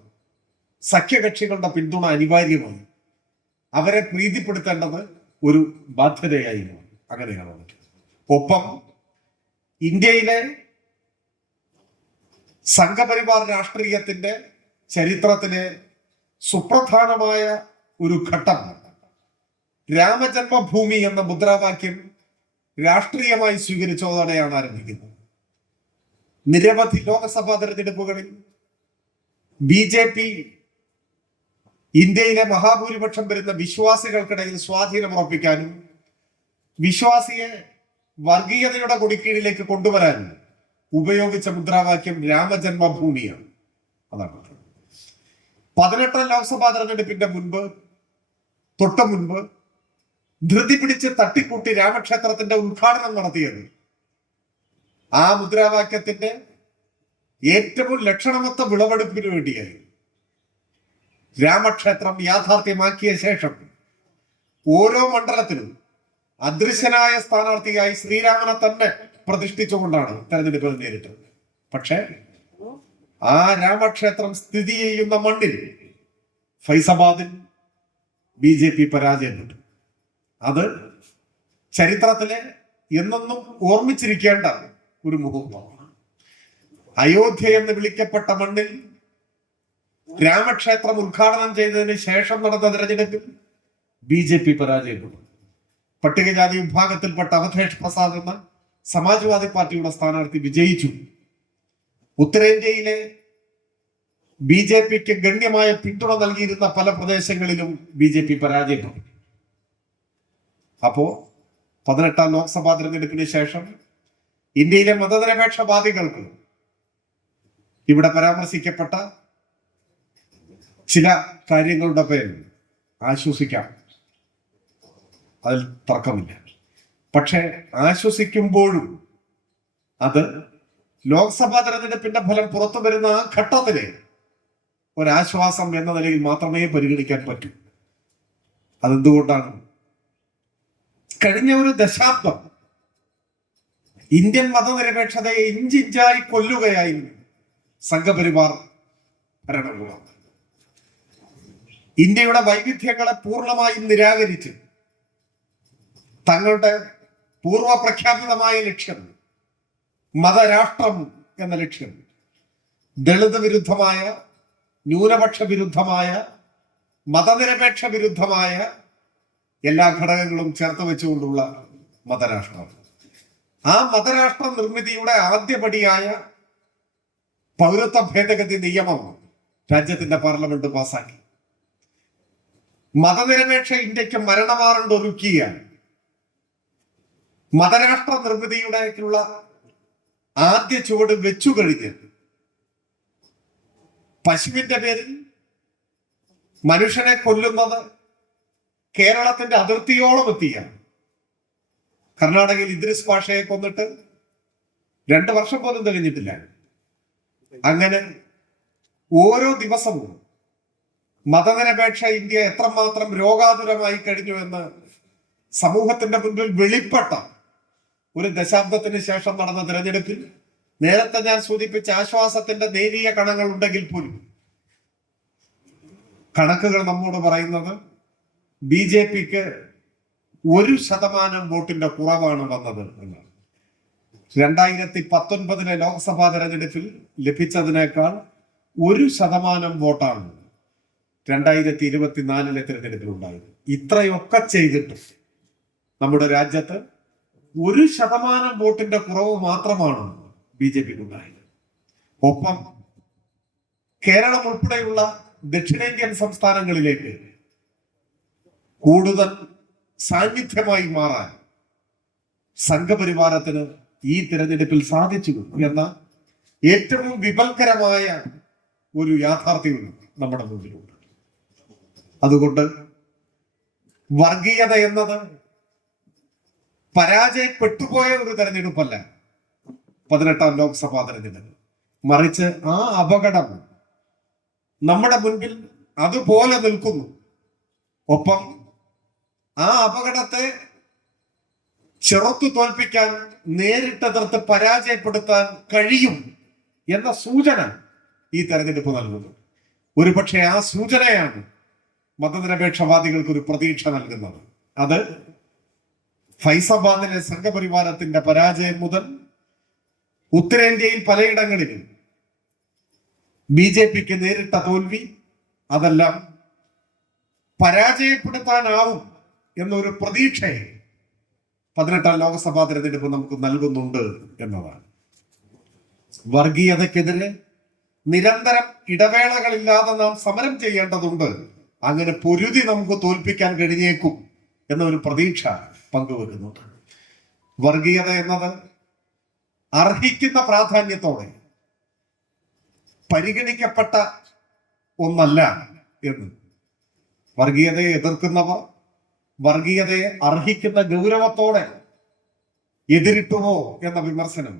സഖ്യകക്ഷികളുടെ പിന്തുണ അനിവാര്യമായി. അവരെ പ്രീതിപ്പെടുത്തേണ്ടത് ഒരു ബാധ്യതയായിരുന്നു. അങ്ങനെയാണ്. ഒപ്പം ഇന്ത്യയിലെ സംഘപരിവാർ രാഷ്ട്രീയത്തിന്റെ ചരിത്രത്തിലെ സുപ്രധാനമായ ഒരു ഘട്ടം രാമജന്മഭൂമി എന്ന മുദ്രാവാക്യം രാഷ്ട്രീയമായി സ്വീകരിച്ചതോടെയാണ് ആരംഭിക്കുന്നത്. നിരവധി ലോക്സഭാ തെരഞ്ഞെടുപ്പുകളിൽ BJP ഇന്ത്യയിലെ മഹാഭൂരിപക്ഷം വരുന്ന വിശ്വാസികൾക്കിടയിൽ സ്വാധീനം ഉറപ്പിക്കാനും വിശ്വാസിയെ വർഗീയതയുടെ കൊടിക്കീഴിലേക്ക് കൊണ്ടുവരാനും ഉപയോഗിച്ച മുദ്രാവാക്യം രാമജന്മഭൂമിയാണ്. അതാണ് 18ാം ലോക്സഭാ തെരഞ്ഞെടുപ്പിന്റെ തൊട്ട് മുൻപ് ധൃതി പിടിച്ച് തട്ടിക്കൂട്ടി രാമക്ഷേത്രത്തിന്റെ ഉദ്ഘാടനം നടത്തിയത് ആ മുദ്രാവാക്യത്തിന്റെ ഏറ്റവും ലക്ഷണമൊത്ത വിളവെടുപ്പിന് വേണ്ടിയായി. രാമക്ഷേത്രം യാഥാർത്ഥ്യമാക്കിയ ശേഷം ഓരോ മണ്ഡലത്തിലും അദൃശ്യനായ സ്ഥാനാർത്ഥിയായി ശ്രീരാമനെ തന്നെ പ്രതിഷ്ഠിച്ചുകൊണ്ടാണ് തെരഞ്ഞെടുപ്പിൽ നേരിട്ടത്. പക്ഷേ ആ രാമക്ഷേത്രം സ്ഥിതി ചെയ്യുന്ന മണ്ണിൽ ഫൈസാബാദിൽ BJP പരാജയപ്പെട്ടു. അത് ചരിത്രത്തിലെ എന്നെന്നും ഓർമ്മിച്ചിരിക്കേണ്ട ഒരു മുഹൂർത്തമാണ്. അയോധ്യ എന്ന് വിളിക്കപ്പെട്ട മണ്ണിൽ രാമക്ഷേത്രം ഉദ്ഘാടനം ചെയ്തതിന് ശേഷം നടന്ന തെരഞ്ഞെടുപ്പിൽ BJP പരാജയപ്പെട്ടു. പട്ടികജാതി വിഭാഗത്തിൽപ്പെട്ട അവധേഷ് പ്രസാദ് എന്ന സമാജ്വാദി പാർട്ടിയുടെ സ്ഥാനാർത്ഥി വിജയിച്ചു. ഉത്തരേന്ത്യയിലെ BJPക്ക് ഗണ്യമായ പിന്തുണ നൽകിയിരുന്ന പല പ്രദേശങ്ങളിലും BJP പരാജയപ്പെട്ടു. അപ്പോ 18ാം ലോക്സഭാ തെരഞ്ഞെടുപ്പിന് ശേഷം ഇന്ത്യയിലെ മതനിരപേക്ഷവാദികൾക്ക് ഇവിടെ പരാമർശിക്കപ്പെട്ട ചില കാര്യങ്ങളുടെ പേരിൽ ആശ്വസിക്കാം, അതിൽ തർക്കമില്ല. പക്ഷെ ആശ്വസിക്കുമ്പോഴും അത് ലോക്സഭാ തെരഞ്ഞെടുപ്പിന്റെ ഫലം പുറത്തു വരുന്ന ആ ഘട്ടത്തിലെ ഒരാശ്വാസം എന്ന നിലയിൽ മാത്രമേ പരിഗണിക്കാൻ പറ്റൂ. അതെന്തുകൊണ്ടാണ്? കഴിഞ്ഞ ഒരു ദശാബ്ദം ഇന്ത്യൻ മതനിരപേക്ഷതയെ ഇഞ്ചിഞ്ചായി കൊല്ലുകയായിരുന്നു സംഘപരിവാർ ഭരണകൂടം. ഇന്ത്യയുടെ വൈവിധ്യങ്ങളെ പൂർണ്ണമായും നിരാകരിച്ച് തങ്ങളുടെ പൂർവ പ്രഖ്യാപിതമായ ലക്ഷ്യം മതരാഷ്ട്രം എന്ന ലക്ഷ്യം ദളിത് വിരുദ്ധമായ, ന്യൂനപക്ഷ വിരുദ്ധമായ, മതനിരപേക്ഷ വിരുദ്ധമായ എല്ലാ ഘടകങ്ങളും ചേർത്ത് വെച്ചുകൊണ്ടുള്ള മതരാഷ്ട്രം. ആ മതരാഷ്ട്ര നിർമ്മിതിയുടെ ആദ്യപടിയായ പൗരത്വ ഭേദഗതി നിയമം രാജ്യത്തിന്റെ പാർലമെന്റ് പാസാക്കി. മതനിരപേക്ഷ ഇന്ത്യക്ക് മരണമാറണ്ട് ഒരുക്കിയ മതരാഷ്ട്ര നിർമ്മിതിയുടേക്കുള്ള ആദ്യ ചുവട് വെച്ചു കഴിഞ്ഞ് പശുവിന്റെ പേരിൽ മനുഷ്യനെ കൊല്ലുന്നത് കേരളത്തിന്റെ അതിർത്തിയോളം എത്തിയ കർണാടകയിൽ ഇദ്രിസ് പാഷയെ കൊന്നിട്ട് 2 വർഷം പോലും തികഞ്ഞിട്ടില്ല. അങ്ങനെ ഓരോ ദിവസവും മതനിരപേക്ഷ ഇന്ത്യ എത്രമാത്രം രോഗാതുരമായി കഴിഞ്ഞു എന്ന് സമൂഹത്തിന്റെ മുൻപിൽ വെളിപ്പെട്ട ഒരു ദശാബ്ദത്തിന് ശേഷം നടന്ന തെരഞ്ഞെടുപ്പിൽ നേരത്തെ ഞാൻ സൂചിപ്പിച്ച ആശ്വാസത്തിന്റെ നേരിയ കണങ്ങൾ ഉണ്ടെങ്കിൽ പോലും കണക്കുകൾ നമ്മോട് പറയുന്നത് BJPക്ക് 1% വോട്ടിന്റെ കുറവാണ് വന്നത് എന്നാണ്. 2019 ലോക്സഭാ തെരഞ്ഞെടുപ്പിൽ ലഭിച്ചതിനേക്കാൾ 1% വോട്ടാണ് 2024 തെരഞ്ഞെടുപ്പിൽ ഉണ്ടായത്. ഇത്രയൊക്കെ ചെയ്തിട്ട് നമ്മുടെ രാജ്യത്ത് 1% വോട്ടിന്റെ കുറവ് മാത്രമാണ് BJPക്ക് ഉണ്ടായത്. ഒപ്പം കേരളം ഉൾപ്പെടെയുള്ള ദക്ഷിണേന്ത്യൻ സംസ്ഥാനങ്ങളിലേക്ക് കൂടുതൽ സാന്നിധ്യമായി മാറാൻ സംഘപരിവാരത്തിന് ഈ തിരഞ്ഞെടുപ്പിൽ സാധിച്ചു എന്ന ഏറ്റവും വിപൽക്കരമായ ഒരു യാഥാർത്ഥ്യവും നമ്മുടെ മുമ്പിലുണ്ട്. അതുകൊണ്ട് വർഗീയത എന്നത് പരാജയപ്പെട്ടുപോയ ഒരു തെരഞ്ഞെടുപ്പല്ല 18ാം ലോക്സഭാ തെരഞ്ഞെടുപ്പ്. മറിച്ച് ആ അപകടം നമ്മുടെ മുൻപിൽ അതുപോലെ നിൽക്കുന്നു. ഒപ്പം ആ അപകടത്തെ ചെറുത്തു തോൽപ്പിക്കാൻ, നേരിട്ടെതിർത്ത് പരാജയപ്പെടുത്താൻ കഴിയും എന്ന സൂചന ഈ തെരഞ്ഞെടുപ്പ് നൽകുന്നു. ഒരുപക്ഷെ ആ സൂചനയാണ് മതനിരപേക്ഷവാദികൾക്ക് ഒരു പ്രതീക്ഷ നൽകുന്നത്. അത് ഫൈസാബാദിലെ സംഘപരിവാരത്തിന്റെ പരാജയം മുതൽ ഉത്തരേന്ത്യയിൽ പലയിടങ്ങളിലും BJPക്ക് നേരിട്ട തോൽവി, അതെല്ലാം പരാജയപ്പെടുത്താനാവും എന്നൊരു പ്രതീക്ഷയെ 18ാം ലോക്സഭാ തെരഞ്ഞെടുപ്പ് നമുക്ക് നൽകുന്നുണ്ട് എന്നതാണ്. വർഗീയതയ്ക്കെതിരെ നിരന്തരം ഇടവേളകളില്ലാതെ നാം സമരം ചെയ്യേണ്ടതുണ്ട്. അങ്ങനെ പൊരുതി നമുക്ക് തോൽപ്പിക്കാൻ കഴിഞ്ഞേക്കും എന്നൊരു പ്രതീക്ഷ പങ്കുവെക്കുന്നുണ്ട്. വർഗീയത എന്നത് അർഹിക്കുന്ന പ്രാധാന്യത്തോടെ പരിഗണിക്കപ്പെട്ട ഒന്നല്ല എന്ന് വർഗീയതയെ എതിർക്കുന്നവർ വർഗീയതയെ അർഹിക്കുന്ന ഗൗരവത്തോടെ എതിരിട്ടുവോ എന്ന വിമർശനം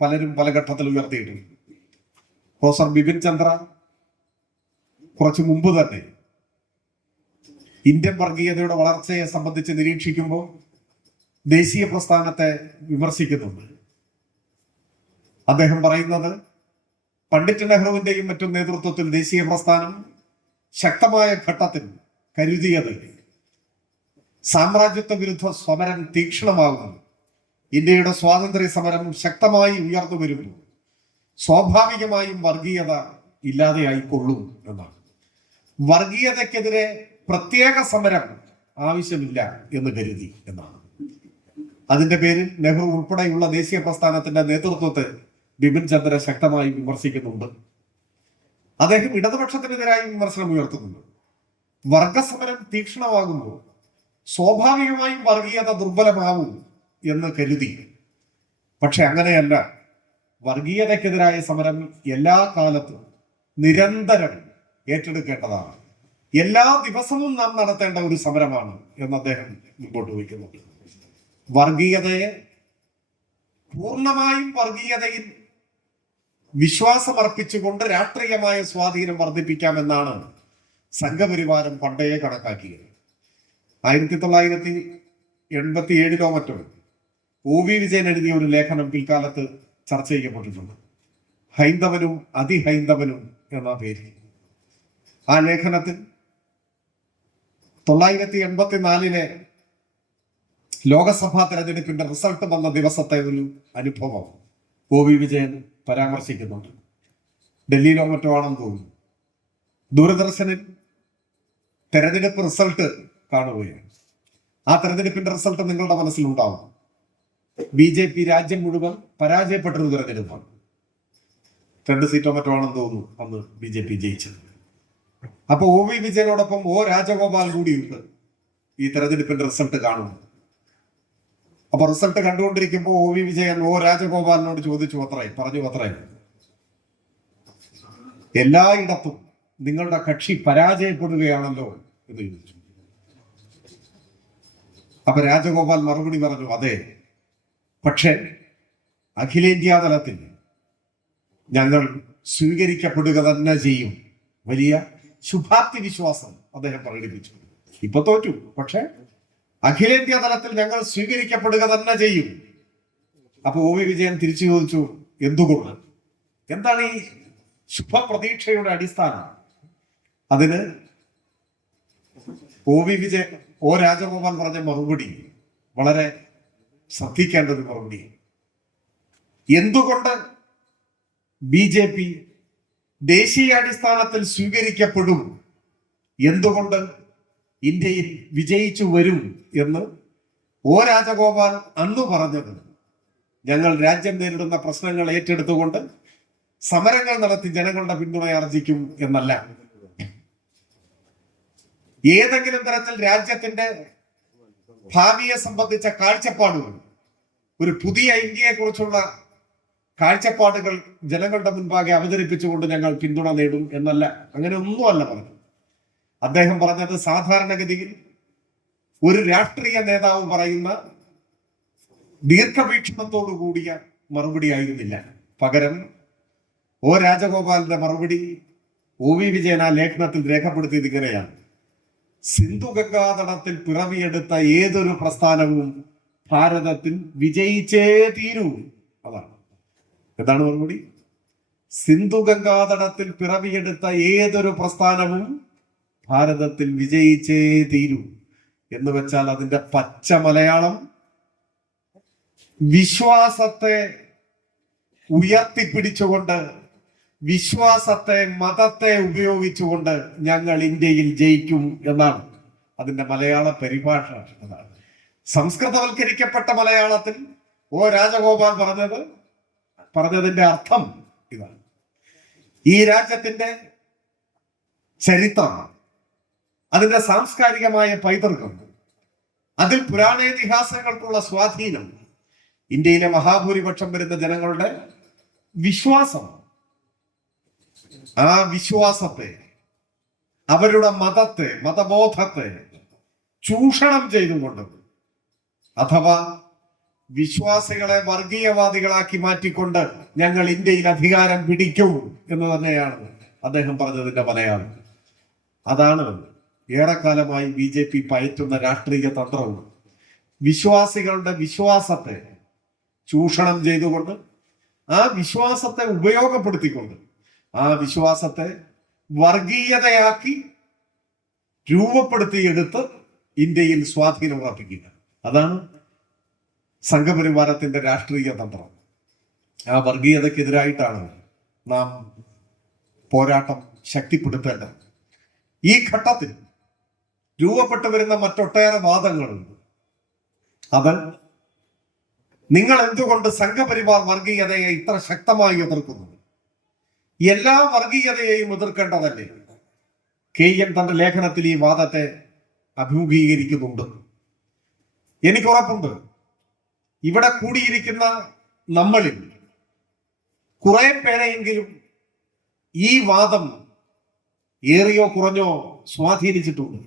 പലരും പല ഘട്ടത്തിൽ ഉയർത്തിയിട്ടുണ്ട്. പ്രൊഫസർ ബിപിൻ ചന്ദ്ര കുറച്ചു മുമ്പ് തന്നെ ഇന്ത്യൻ വർഗീയതയുടെ വളർച്ചയെ സംബന്ധിച്ച് നിരീക്ഷിക്കുമ്പോൾ ദേശീയ പ്രസ്ഥാനത്തെ വിമർശിക്കുന്നുണ്ട്. അദ്ദേഹം പറയുന്നത് പണ്ഡിറ്റ് നെഹ്റുവിന്റെയും മറ്റും നേതൃത്വത്തിൽ ദേശീയ പ്രസ്ഥാനം ശക്തമായ ഘട്ടത്തിൽ കരുതിയത് സാമ്രാജ്യത്വ വിരുദ്ധ സമരം തീക്ഷണമാകുന്നു, ഇന്ത്യയുടെ സ്വാതന്ത്ര്യ സമരം ശക്തമായി ഉയർന്നു വരുന്നു, സ്വാഭാവികമായും വർഗീയത ഇല്ലാതെയായിക്കൊള്ളും എന്നാണ്. വർഗീയതയ്ക്കെതിരെ പ്രത്യേക സമരം ആവശ്യമില്ല എന്ന് കരുതി എന്നാണ്. അതിന്റെ പേരിൽ നെഹ്റു ഉൾപ്പെടെയുള്ള ദേശീയ പ്രസ്ഥാനത്തിന്റെ നേതൃത്വത്തെ ബിപിൻ ചന്ദ്ര ശക്തമായി വിമർശിക്കുന്നുണ്ട്. അദ്ദേഹം ഇടതുപക്ഷത്തിനെതിരായി വിമർശനം ഉയർത്തുന്നുണ്ട്. വർഗസമരം തീക്ഷ്ണമാകുമ്പോൾ സ്വാഭാവികമായും വർഗീയത ദുർബലമാവും എന്ന് കരുതി. പക്ഷെ അങ്ങനെയല്ല. വർഗീയതയ്ക്കെതിരായ സമരം എല്ലാ കാലത്തും നിരന്തരം ഏറ്റെടുക്കേണ്ടതാണ്. എല്ലാ ദിവസവും നാം നടത്തേണ്ട ഒരു സമരമാണ് എന്ന് അദ്ദേഹം മുമ്പോട്ട് വയ്ക്കുന്നുണ്ട്. വർഗീയതയെ പൂർണ്ണമായും വർഗീയതയിൽ വിശ്വാസമർപ്പിച്ചുകൊണ്ട് രാഷ്ട്രീയമായ സ്വാധീനം വർദ്ധിപ്പിക്കാമെന്നാണ് സംഘപരിവാരം പണ്ടേ കണക്കാക്കിയത്. 1987 മറ്റോ OV വിജയൻ എഴുതിയ ഒരു ലേഖനം പിൽക്കാലത്ത് ചർച്ച ചെയ്യപ്പെട്ടിട്ടുണ്ട്. ഹൈന്ദവനും അതിഹൈന്ദവനും എന്ന പേര്. ആ ലേഖനത്തിൽ 1984 ലോകസഭാ തെരഞ്ഞെടുപ്പിന്റെ റിസൾട്ട് വന്ന ദിവസത്തെ ഒരു അനുഭവം OV വിജയൻ പരാമർശിക്കുന്നുണ്ട്. ഡൽഹിയിലോ മറ്റോ ആണെന്ന് തോന്നുന്നു. ദൂരദർശനിൽ തെരഞ്ഞെടുപ്പ് റിസൾട്ട് കാണുകയാണ്. ആ തെരഞ്ഞെടുപ്പിന്റെ റിസൾട്ട് നിങ്ങളുടെ മനസ്സിലുണ്ടാവും. BJP രാജ്യം മുഴുവൻ പരാജയപ്പെട്ടൊരു തെരഞ്ഞെടുപ്പാണ്. 2 സീറ്റോ മറ്റോ ആണെന്ന് തോന്നുന്നു അന്ന് BJP ജയിച്ചത്. അപ്പൊ OV വിജയനോടൊപ്പം രാജഗോപാൽ കൂടിയുണ്ട് ഈ തെരഞ്ഞെടുപ്പിന്റെ റിസൾട്ട് കാണുന്നു. അപ്പൊ റിസൾട്ട് കണ്ടുകൊണ്ടിരിക്കുമ്പോൾ OV വിജയൻ രാജഗോപാലിനോട് ചോദിച്ചു പറഞ്ഞു എല്ലായിടത്തും നിങ്ങളുടെ കക്ഷി പരാജയപ്പെടുകയാണല്ലോ എന്ന് ചോദിച്ചു. അപ്പൊ രാജഗോപാൽ മറുപടി പറഞ്ഞു, അതെ, പക്ഷെ അഖിലേന്ത്യാ തലത്തിൽ ഞങ്ങൾ സ്വീകരിക്കപ്പെടുക തന്നെ ചെയ്യും. വലിയ ശുഭാപ്തി വിശ്വാസം അദ്ദേഹം പ്രകടിപ്പിച്ചു. ഇപ്പൊ തോറ്റു, പക്ഷെ അഖിലേന്ത്യാ തലത്തിൽ ഞങ്ങൾ സ്വീകരിക്കപ്പെടുക തന്നെ ചെയ്യും. അപ്പൊ OV വിജയൻ തിരിച്ചു ചോദിച്ചു, എന്തുകൊണ്ട്? എന്താണ് ഈ ശുഭപ്രതീക്ഷയുടെ അടിസ്ഥാനം? അതിന് രാജഗോപാൽ പറഞ്ഞ മറുപടി വളരെ ശ്രദ്ധിക്കേണ്ട ഒരു മറുപടി. എന്തുകൊണ്ട് BJP ദേശീയാടിസ്ഥാനത്തിൽ സ്വീകരിക്കപ്പെടും, എന്തുകൊണ്ട് ഇന്ത്യയിൽ വിജയിച്ചു വരും എന്ന് രാജഗോപാൽ അന്ന് പറഞ്ഞത് ഞങ്ങൾ രാജ്യം നേരിടുന്ന പ്രശ്നങ്ങൾ ഏറ്റെടുത്തുകൊണ്ട് സമരങ്ങൾ നടത്തി ജനങ്ങളുടെ പിന്തുണ ആർജിക്കും എന്നല്ല. ഏതെങ്കിലും തരത്തിൽ രാജ്യത്തിന്റെ ഭാവിയെ സംബന്ധിച്ച കാഴ്ചപ്പാടുകൾ, ഒരു പുതിയ ഇന്ത്യയെ കുറിച്ചുള്ള കാഴ്ചപ്പാടുകൾ ജനങ്ങളുടെ മുൻപാകെ അവതരിപ്പിച്ചുകൊണ്ട് ഞങ്ങൾ പിന്തുണ നേടും എന്നല്ല. അങ്ങനെ ഒന്നുമല്ല പറഞ്ഞത്. അദ്ദേഹം പറഞ്ഞത് സാധാരണഗതിയിൽ ഒരു രാഷ്ട്രീയ നേതാവ് പറയുന്ന ദീർഘവീക്ഷണത്തോടു കൂടിയ മറുപടി ആയിരുന്നില്ല. പകരം രാജഗോപാലിന്റെ മറുപടി OV വിജയൻ ആ ലേഖനത്തിൽ രേഖപ്പെടുത്തിയത് ഇങ്ങനെയാണ്: സിന്ധു ഗംഗാതടത്തിൽ പിറവിയെടുത്ത ഏതൊരു പ്രസ്ഥാനവും ഭാരതത്തിൽ വിജയിച്ചേ തീരൂ. എന്താണ് മറുപടി? സിന്ധു ഗംഗാതടത്തിൽ പിറവിയെടുത്ത ഏതൊരു പ്രസ്ഥാനവും ഭാരതത്തിൽ വിജയിച്ചേ തീരൂ എന്ന് വെച്ചാൽ അതിന്റെ പച്ച മലയാളം, വിശ്വാസത്തെ ഉയർത്തിപ്പിടിച്ചുകൊണ്ട്, വിശ്വാസത്തെ മതത്തെ ഉപയോഗിച്ചുകൊണ്ട് ഞങ്ങൾ ഇന്ത്യയിൽ ജയിക്കും എന്നാണ് അതിന്റെ മലയാള പരിഭാഷ. എന്നാണ് സംസ്കൃതവൽക്കരിക്കപ്പെട്ട മലയാളത്തിൽ രാജഗോപാൽ പറഞ്ഞതിന്റെ അർത്ഥം ഇതാണ്. ഈ രാജ്യത്തിന്റെ ചരിത്രം, അതിന്റെ സാംസ്കാരികമായ പൈതൃകം, അതിൽ പുരാണേതിഹാസങ്ങൾക്കുള്ള സ്വാധീനം, ഇന്ത്യയിലെ മഹാഭൂരിപക്ഷം വരുന്ന ജനങ്ങളുടെ വിശ്വാസം, ആ വിശ്വാസത്തെ, അവരുടെ മതത്തെ, മതബോധത്തെ ചൂഷണം ചെയ്തുകൊണ്ട്, അഥവാ വിശ്വാസികളെ വർഗീയവാദികളാക്കി മാറ്റിക്കൊണ്ട് ഞങ്ങൾ ഇന്ത്യയിൽ അധികാരം പിടിക്കും എന്ന് തന്നെയാണ് അദ്ദേഹം പറഞ്ഞതിന്റെ മലയാളം. അതാണ് ഏറെക്കാലമായി BJP പയറ്റുന്ന രാഷ്ട്രീയ തന്ത്രവും. വിശ്വാസികളുടെ വിശ്വാസത്തെ ചൂഷണം ചെയ്തുകൊണ്ട്, ആ വിശ്വാസത്തെ ഉപയോഗപ്പെടുത്തിക്കൊണ്ട് ആ വിശ്വാസത്തെ വർഗീയതയാക്കി രൂപപ്പെടുത്തിയെടുത്ത് ഇന്ത്യയിൽ സ്വാധീനം ഉറപ്പിക്കുക. അതാണ് സംഘപരിവാരത്തിന്റെ രാഷ്ട്രീയ തന്ത്രം. ആ വർഗീയതക്കെതിരായിട്ടാണ് നാം പോരാട്ടം ശക്തിപ്പെടുത്തേണ്ടത്. ഈ ഘട്ടത്തിൽ രൂപപ്പെട്ടു വരുന്ന മറ്റൊട്ടേറെ വാദങ്ങളുണ്ട്. അത് നിങ്ങൾ എന്തുകൊണ്ട് സംഘപരിവാർ വർഗീയതയെ ഇത്ര ശക്തമായി എതിർക്കുന്നു? എല്ലാ വർഗീയതയെയും എതിർക്കേണ്ടതല്ലേ? KN തന്റെ ലേഖനത്തിൽ ഈ വാദത്തെ അഭിമുഖീകരിക്കുന്നുണ്ട്. എനിക്ക് ഉറപ്പുണ്ട്, ഇവിടെ കൂടിയിരിക്കുന്ന നമ്മളിൽ കുറെ പേരെയെങ്കിലും ഈ വാദം ഏറിയോ കുറഞ്ഞോ സ്വാധീനിച്ചിട്ടുണ്ട്.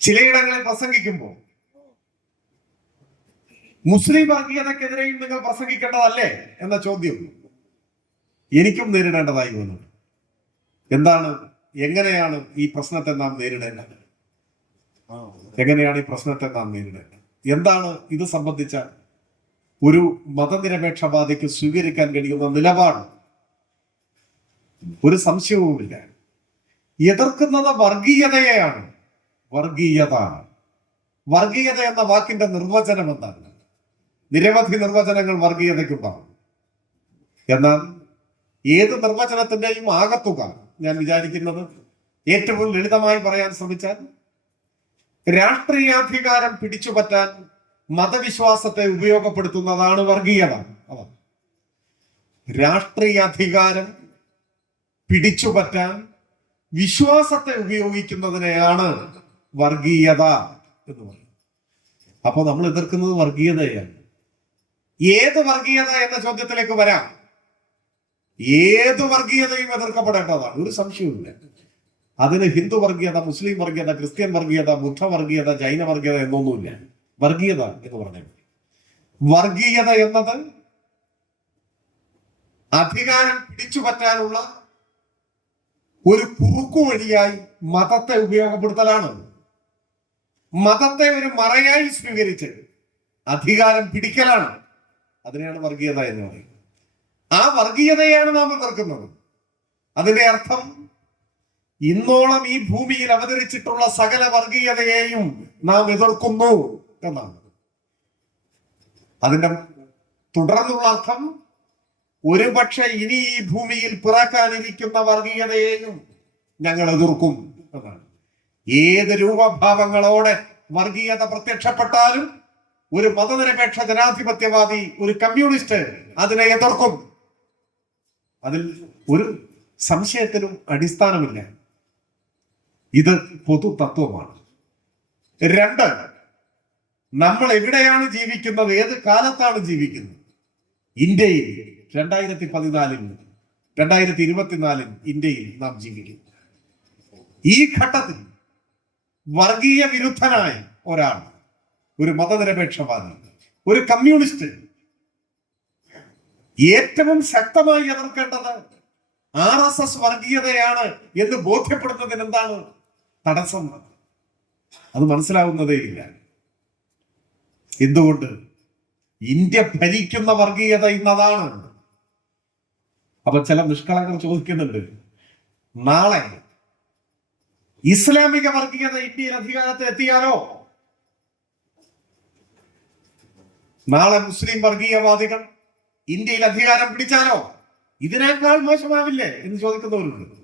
ചിലയിടങ്ങളിൽ പ്രസംഗിക്കുമ്പോൾ മുസ്ലിം വർഗീയതക്കെതിരെയും നിങ്ങൾ പ്രസംഗിക്കേണ്ടതല്ലേ എന്ന ചോദ്യം എനിക്കും നേരിടേണ്ടതായി വന്നു. എങ്ങനെയാണ് ഈ പ്രശ്നത്തെ നാം നേരിടേണ്ടത്? എന്താണ് ഇത് സംബന്ധിച്ച ഒരു മതനിരപേക്ഷവാദിക്ക് സ്വീകരിക്കാൻ കഴിയുന്ന നിലപാട്? ഒരു സംശയവുമില്ല. എതിർക്കുന്നത് വർഗീയതയെയാണ്. വർഗീയത എന്ന വാക്കിന്റെ നിർവചനം എന്താണ്? നിരവധി നിർവചനങ്ങൾ വർഗീയതയ്ക്കുണ്ടാകും. എന്നാൽ ഏത് നിർവചനത്തിന്റെയും ആകത്തുക ഞാൻ വിചാരിക്കുന്നത് ഏറ്റവും ലളിതമായി പറയാൻ ശ്രമിച്ചാൽ, രാഷ്ട്രീയാധികാരം പിടിച്ചുപറ്റാൻ മതവിശ്വാസത്തെ ഉപയോഗപ്പെടുത്തുന്നതാണ് വർഗീയത. രാഷ്ട്രീയാധികാരം പിടിച്ചുപറ്റാൻ വിശ്വാസത്തെ ഉപയോഗിക്കുന്നതിനെയാണ് വർഗീയത എന്ന് പറയുന്നത്. അപ്പോൾ നമ്മൾ എതിർക്കുന്നത് വർഗീയതയാണ്. ഏത് വർഗീയത എന്ന ചോദ്യത്തിലേക്ക് വരാം. ഏത് വർഗീയതയും എതിർക്കപ്പെടേണ്ടതാണ്, ഒരു സംശയവുമില്ല. അതിന് ഹിന്ദു വർഗീയത, മുസ്ലിം വർഗീയത, ക്രിസ്ത്യൻ വർഗീയത, ബുദ്ധ വർഗീയത, ജൈന വർഗീയത എന്നൊന്നുമില്ല. വർഗീയത എന്ന് പറഞ്ഞാൽ വർഗീയത എന്നത് അധികാരം പിടിച്ചുപറ്റാനുള്ള ഒരു കുറുക്കു വഴിയായി മതത്തെ ഉപയോഗപ്പെടുത്തലാണ്. മതത്തെ ഒരു മറയായി സ്വീകരിച്ച് അധികാരം പിടിക്കലാണ്. അതിനെയാണ് വർഗീയത എന്ന് പറയുന്നത്. ആ വർഗീയതയാണ് നാം എതിർക്കുന്നത്. അതിന്റെ അർത്ഥം ഇന്നോളം ഈ ഭൂമിയിൽ അവതരിച്ചിട്ടുള്ള സകല വർഗീയതയെയും നാം എതിർക്കുന്നു എന്നാണ്. അതിന്റെ തുടർന്നുള്ള അർത്ഥം ഒരുപക്ഷെ ഇനി ഈ ഭൂമിയിൽ പിറക്കാനിരിക്കുന്ന വർഗീയതയെയും ഞങ്ങൾ എതിർക്കും എന്നാണ്. ഏത് രൂപഭാവങ്ങളോടെ വർഗീയത പ്രത്യക്ഷപ്പെട്ടാലും ഒരു മതനിരപേക്ഷ ജനാധിപത്യവാദി, ഒരു കമ്മ്യൂണിസ്റ്റ് അതിനെ എതിർക്കും. അതിൽ ഒരു സംശയത്തിനും അടിസ്ഥാനമില്ല. ഇത് പൊതു തത്വമാണ്. രണ്ട്, നമ്മൾ എവിടെയാണ് ജീവിക്കുന്നത്, ഏത് കാലത്താണ് ജീവിക്കുന്നത്? ഇന്ത്യയിൽ 2014 2024 ഇന്ത്യയിൽ നാം ജീവിക്കുന്നു. ഈ ഘട്ടത്തിൽ വർഗീയ വിരുദ്ധനായ ഒരാൾ, ഒരു മതനിരപേക്ഷവാദി, ഒരു കമ്മ്യൂണിസ്റ്റ് ഏറ്റവും ശക്തമായി എതിർക്കേണ്ടത് RSS വർഗീയതയാണ് എന്ന് ബോധ്യപ്പെടുന്നതിന് എന്താണ് തടസ്സം? അത് മനസ്സിലാവുന്നതേയില്ല. എന്തുകൊണ്ട്? ഇന്ത്യ ഭരിക്കുന്ന വർഗീയത ഇന്നതാണ്. അപ്പൊ ചില നിഷ്കളങ്കർ ചോദിക്കുന്നുണ്ട്, നാളെ ഇസ്ലാമിക വർഗീയത ഇന്ത്യയിൽ അധികാരത്തിൽ എത്തിയാലോ? നാളെ മുസ്ലിം വർഗീയവാദികൾ ഇന്ത്യയിൽ അധികാരം പിടിച്ചാലോ? ഇതിനേക്കാൾ മോശമാവില്ലേ എന്ന് ചോദിക്കുന്നവരുണ്ട്.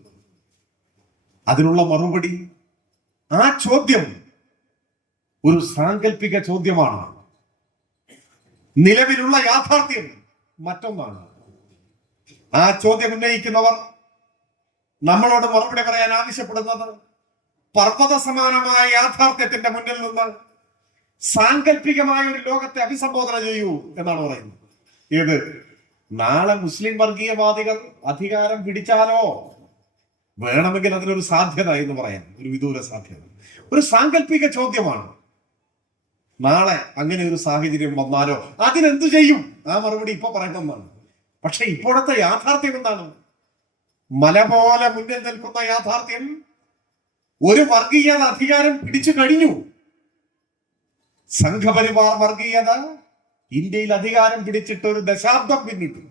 അതിനുള്ള മറുപടി, ആ ചോദ്യം ഒരു സാങ്കല്പിക ചോദ്യമാണ്. നിലവിലുള്ള യാഥാർത്ഥ്യം മറ്റൊന്നാണ്. ആ ചോദ്യം ഉന്നയിക്കുന്നവർ നമ്മളോട് മറുപടി പറയാൻ ആവശ്യപ്പെടുന്നത് പർവ്വത സമാനമായ യാഥാർത്ഥ്യത്തിന്റെ മുന്നിൽ നിന്ന് സാങ്കല്പികമായ ഒരു ലോകത്തെ അഭിസംബോധന ചെയ്യൂ എന്നാണ് പറയുന്നത്. ഏത്? നാളെ മുസ്ലിം വർഗീയവാദികൾ അധികാരം പിടിച്ചാലോ? വേണമെങ്കിൽ അതിനൊരു സാധ്യത എന്ന് പറയാം, ഒരു വിദൂര സാധ്യത. ഒരു സാങ്കല്പിക ചോദ്യമാണ്. നാളെ അങ്ങനെ ഒരു സാഹചര്യം വന്നാലോ അതിനെന്തു ചെയ്യും? ആ മറുപടി ഇപ്പൊ പറയണമെന്നാണ്. പക്ഷെ ഇപ്പോഴത്തെ യാഥാർത്ഥ്യം എന്താണ്? മല പോലെ മുന്നിൽ നിൽക്കുന്ന യാഥാർത്ഥ്യം, ഒരു വർഗീയത അധികാരം പിടിച്ചു കഴിഞ്ഞു. സംഘപരിവാർ വർഗീയത ഇന്ത്യയിൽ അധികാരം പിടിച്ചിട്ട് ഒരു ദശാബ്ദം പിന്നിട്ടു.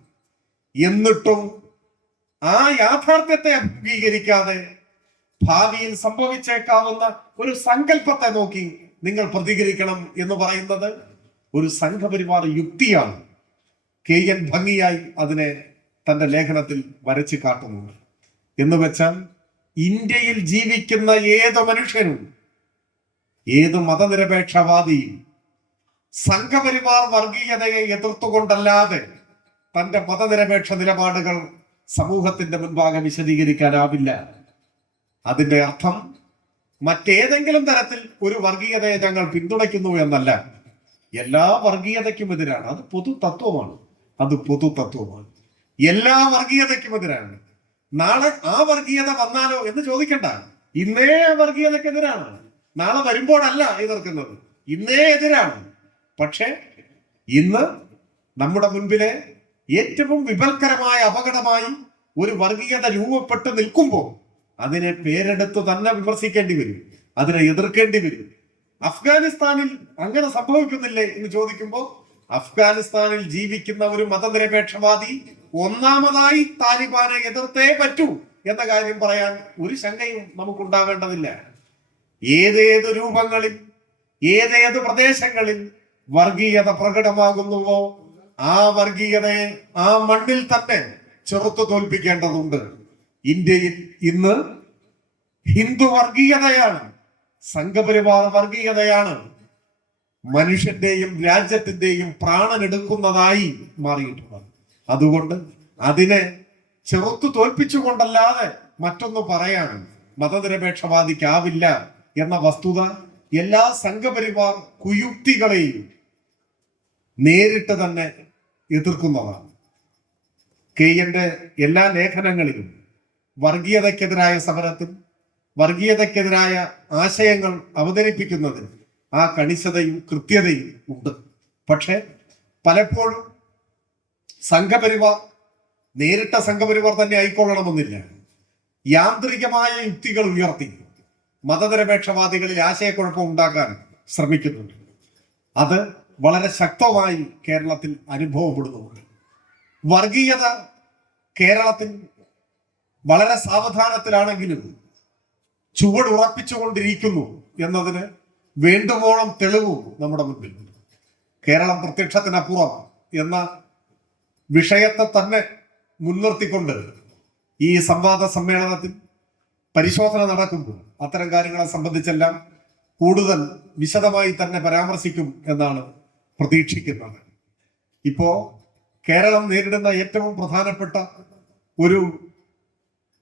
എന്നിട്ടും ആ യാഥാർത്ഥ്യത്തെ അംഗീകരിക്കാതെ ഭാവിയിൽ സംഭവിച്ചേക്കാവുന്ന ഒരു സങ്കല്പത്തെ നോക്കി നിങ്ങൾ പ്രതികരിക്കണം എന്ന് പറയുന്നത് ഒരു സംഘപരിവാർ യുക്തിയാണ്. KN ഭംഗിയായി അതിനെ തന്റെ ലേഖനത്തിൽ വരച്ചു കാട്ടുന്നുണ്ട്. എന്ന് വെച്ചാൽ ഇന്ത്യയിൽ ജീവിക്കുന്ന ഏത് മനുഷ്യനും, ഏത് മതനിരപേക്ഷവാദിയും സംഘപരിവാർ വർഗീയതയെ എതിർത്തുകൊണ്ടല്ലാതെ തന്റെ മതനിരപേക്ഷ നിലപാടുകൾ സമൂഹത്തിന്റെ മുൻപാകെ വിശദീകരിക്കാനാവില്ല. അതിന്റെ അർത്ഥം മറ്റേതെങ്കിലും തരത്തിൽ ഒരു വർഗീയതയെ ഞങ്ങൾ പിന്തുണയ്ക്കുന്നു എന്നല്ല. എല്ലാ വർഗീയതയ്ക്കും എതിരാണ്. അത് പൊതു തത്വമാണ്. എല്ലാ വർഗീയതയ്ക്കും എതിരാണ്. നാളെ ആ വർഗീയത വന്നാലോ എന്ന് ചോദിക്കണ്ട. ഇന്നേ വർഗീയതയ്ക്കെതിരാണ്. നാളെ വരുമ്പോഴല്ല എതിർക്കുന്നത്, ഇന്നേ എതിരാണ്. പക്ഷെ ഇന്ന് നമ്മുടെ മുൻപിലെ ഏറ്റവും വിപൽക്കരമായ അപകടമായി ഒരു വർഗീയത രൂപപ്പെട്ട് നിൽക്കുമ്പോൾ അതിനെ പേരെടുത്ത് തന്നെ വിമർശിക്കേണ്ടി വരും, അതിനെ എതിർക്കേണ്ടി വരും. അഫ്ഗാനിസ്ഥാനിൽ അങ്ങനെ സംഭവിക്കുന്നില്ലേ എന്ന് ചോദിക്കുമ്പോൾ അഫ്ഗാനിസ്ഥാനിൽ ജീവിക്കുന്ന ഒരു മതനിരപേക്ഷവാദി ഒന്നാമതായി താലിബാനെ എതിർത്തേ പറ്റൂ എന്ന കാര്യം പറയാൻ ഒരു ശങ്കയും നമുക്കുണ്ടാവേണ്ടതില്ല. ഏതേത് രൂപങ്ങളിൽ, ഏതേത് പ്രദേശങ്ങളിൽ വർഗീയത പ്രകടമാകുന്നുവോ ആ വർഗീയതയെ ആ മണ്ണിൽ തന്നെ ചെറുത്തു തോൽപ്പിക്കേണ്ടതുണ്ട്. ഇന്ത്യയിൽ ഇന്ന് ഹിന്ദു വർഗീയതയാണ്, സംഘപരിവാർ വർഗീയതയാണ് മനുഷ്യന്റെയും രാജ്യത്തിന്റെയും പ്രാണനെടുക്കുന്നതായി മാറിയിട്ടുള്ളത്. അതുകൊണ്ട് അതിനെ ചെറുത്തു തോൽപ്പിച്ചുകൊണ്ടല്ലാതെ മറ്റൊന്ന് പറയാൻ മതനിരപേക്ഷവാദിക്കാവില്ല എന്ന വസ്തുത എല്ലാ സംഘപരിവാർ കുയുക്തികളെയും നേരിട്ട് തന്നെ എതിർക്കുന്നതാണ്. KNന്റെ എല്ലാ ലേഖനങ്ങളിലും വർഗീയതയ്ക്കെതിരായ സമരത്തിൽ, വർഗീയതയ്ക്കെതിരായ ആശയങ്ങൾ അവതരിപ്പിക്കുന്നതിൽ ആ കണിശതയും കൃത്യതയും ഉണ്ട്. പക്ഷെ പലപ്പോഴും സംഘപരിവാർ നേരിട്ട സംഘപരിവാർ തന്നെ ആയിക്കൊള്ളണമെന്നില്ല. യാന്ത്രികമായ യുക്തികൾ ഉയർത്തി മതനിരപേക്ഷവാദികളിൽ ആശയക്കുഴപ്പം ഉണ്ടാക്കാൻ ശ്രമിക്കുന്നുണ്ട്. അത് വളരെ ശക്തമായി കേരളത്തിൽ അനുഭവപ്പെടുന്നുണ്ട്. വർഗീയത കേരളത്തിൽ വളരെ സാവധാനത്തിലാണെങ്കിലും ചുവടുറപ്പിച്ചുകൊണ്ടിരിക്കുന്നു എന്നതിന് വേണ്ടുവോളം തെളിവും നമ്മുടെ മുൻപിലുണ്ട്. കേരളം പ്രത്യക്ഷത്തിനപ്പുറം എന്ന വിഷയത്തെ തന്നെ മുൻനിർത്തിക്കൊണ്ട് ഈ സംവാദ സമ്മേളനത്തിൽ പരിശോധന നടക്കുമ്പോൾ അത്തരം കാര്യങ്ങളെ സംബന്ധിച്ചെല്ലാം കൂടുതൽ വിശദമായി തന്നെ പരാമർശിക്കും എന്നാണ് പ്രതീക്ഷിക്കുന്നത്. ഇപ്പോ കേരളം നേരിടുന്ന ഏറ്റവും പ്രധാനപ്പെട്ട ഒരു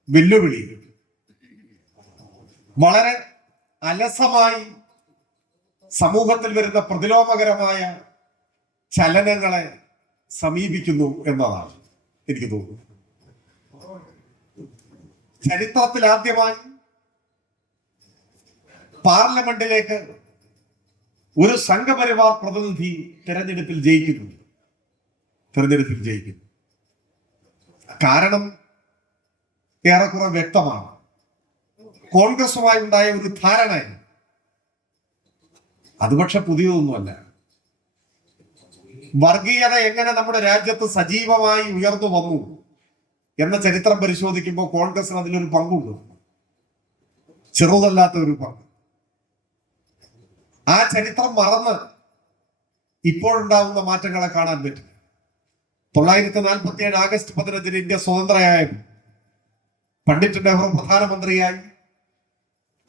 വെല്ലുവിളി വളരെ അലസമായി സമൂഹത്തിൽ വരുന്ന പ്രതിലോമകരമായ ചലനങ്ങളെ സമീപിക്കുന്നു എന്നതാണ് എനിക്ക് തോന്നുന്നത്. ചരിത്രത്തിൽ ആദ്യമായി പാർലമെന്റിലേക്ക് ഒരു സംഘപരിവാർ പ്രതിനിധി തെരഞ്ഞെടുപ്പിൽ ജയിക്കുന്നു. കാരണം ഏറെക്കുറെ വ്യക്തമാണ്. കോൺഗ്രസുമായി ഉണ്ടായ ഒരു ധാരണ, അത് പക്ഷെ പുതിയതൊന്നുമല്ല. വർഗീയത എങ്ങനെ നമ്മുടെ രാജ്യത്ത് സജീവമായി ഉയർന്നു വന്നു എന്ന ചരിത്രം പരിശോധിക്കുമ്പോൾ കോൺഗ്രസിന് അതിലൊരു പങ്കുണ്ട്, ചെറുതല്ലാത്ത ഒരു പങ്ക്. ആ ചരിത്രം മറന്ന് ഇപ്പോഴുണ്ടാവുന്ന മാറ്റങ്ങളെ കാണാൻ പറ്റും. 1947 ആഗസ്റ്റ് 15 ഇന്ത്യ സ്വതന്ത്രയായപ്പോൾ പണ്ഡിറ്റ് നെഹ്റു പ്രധാനമന്ത്രിയായി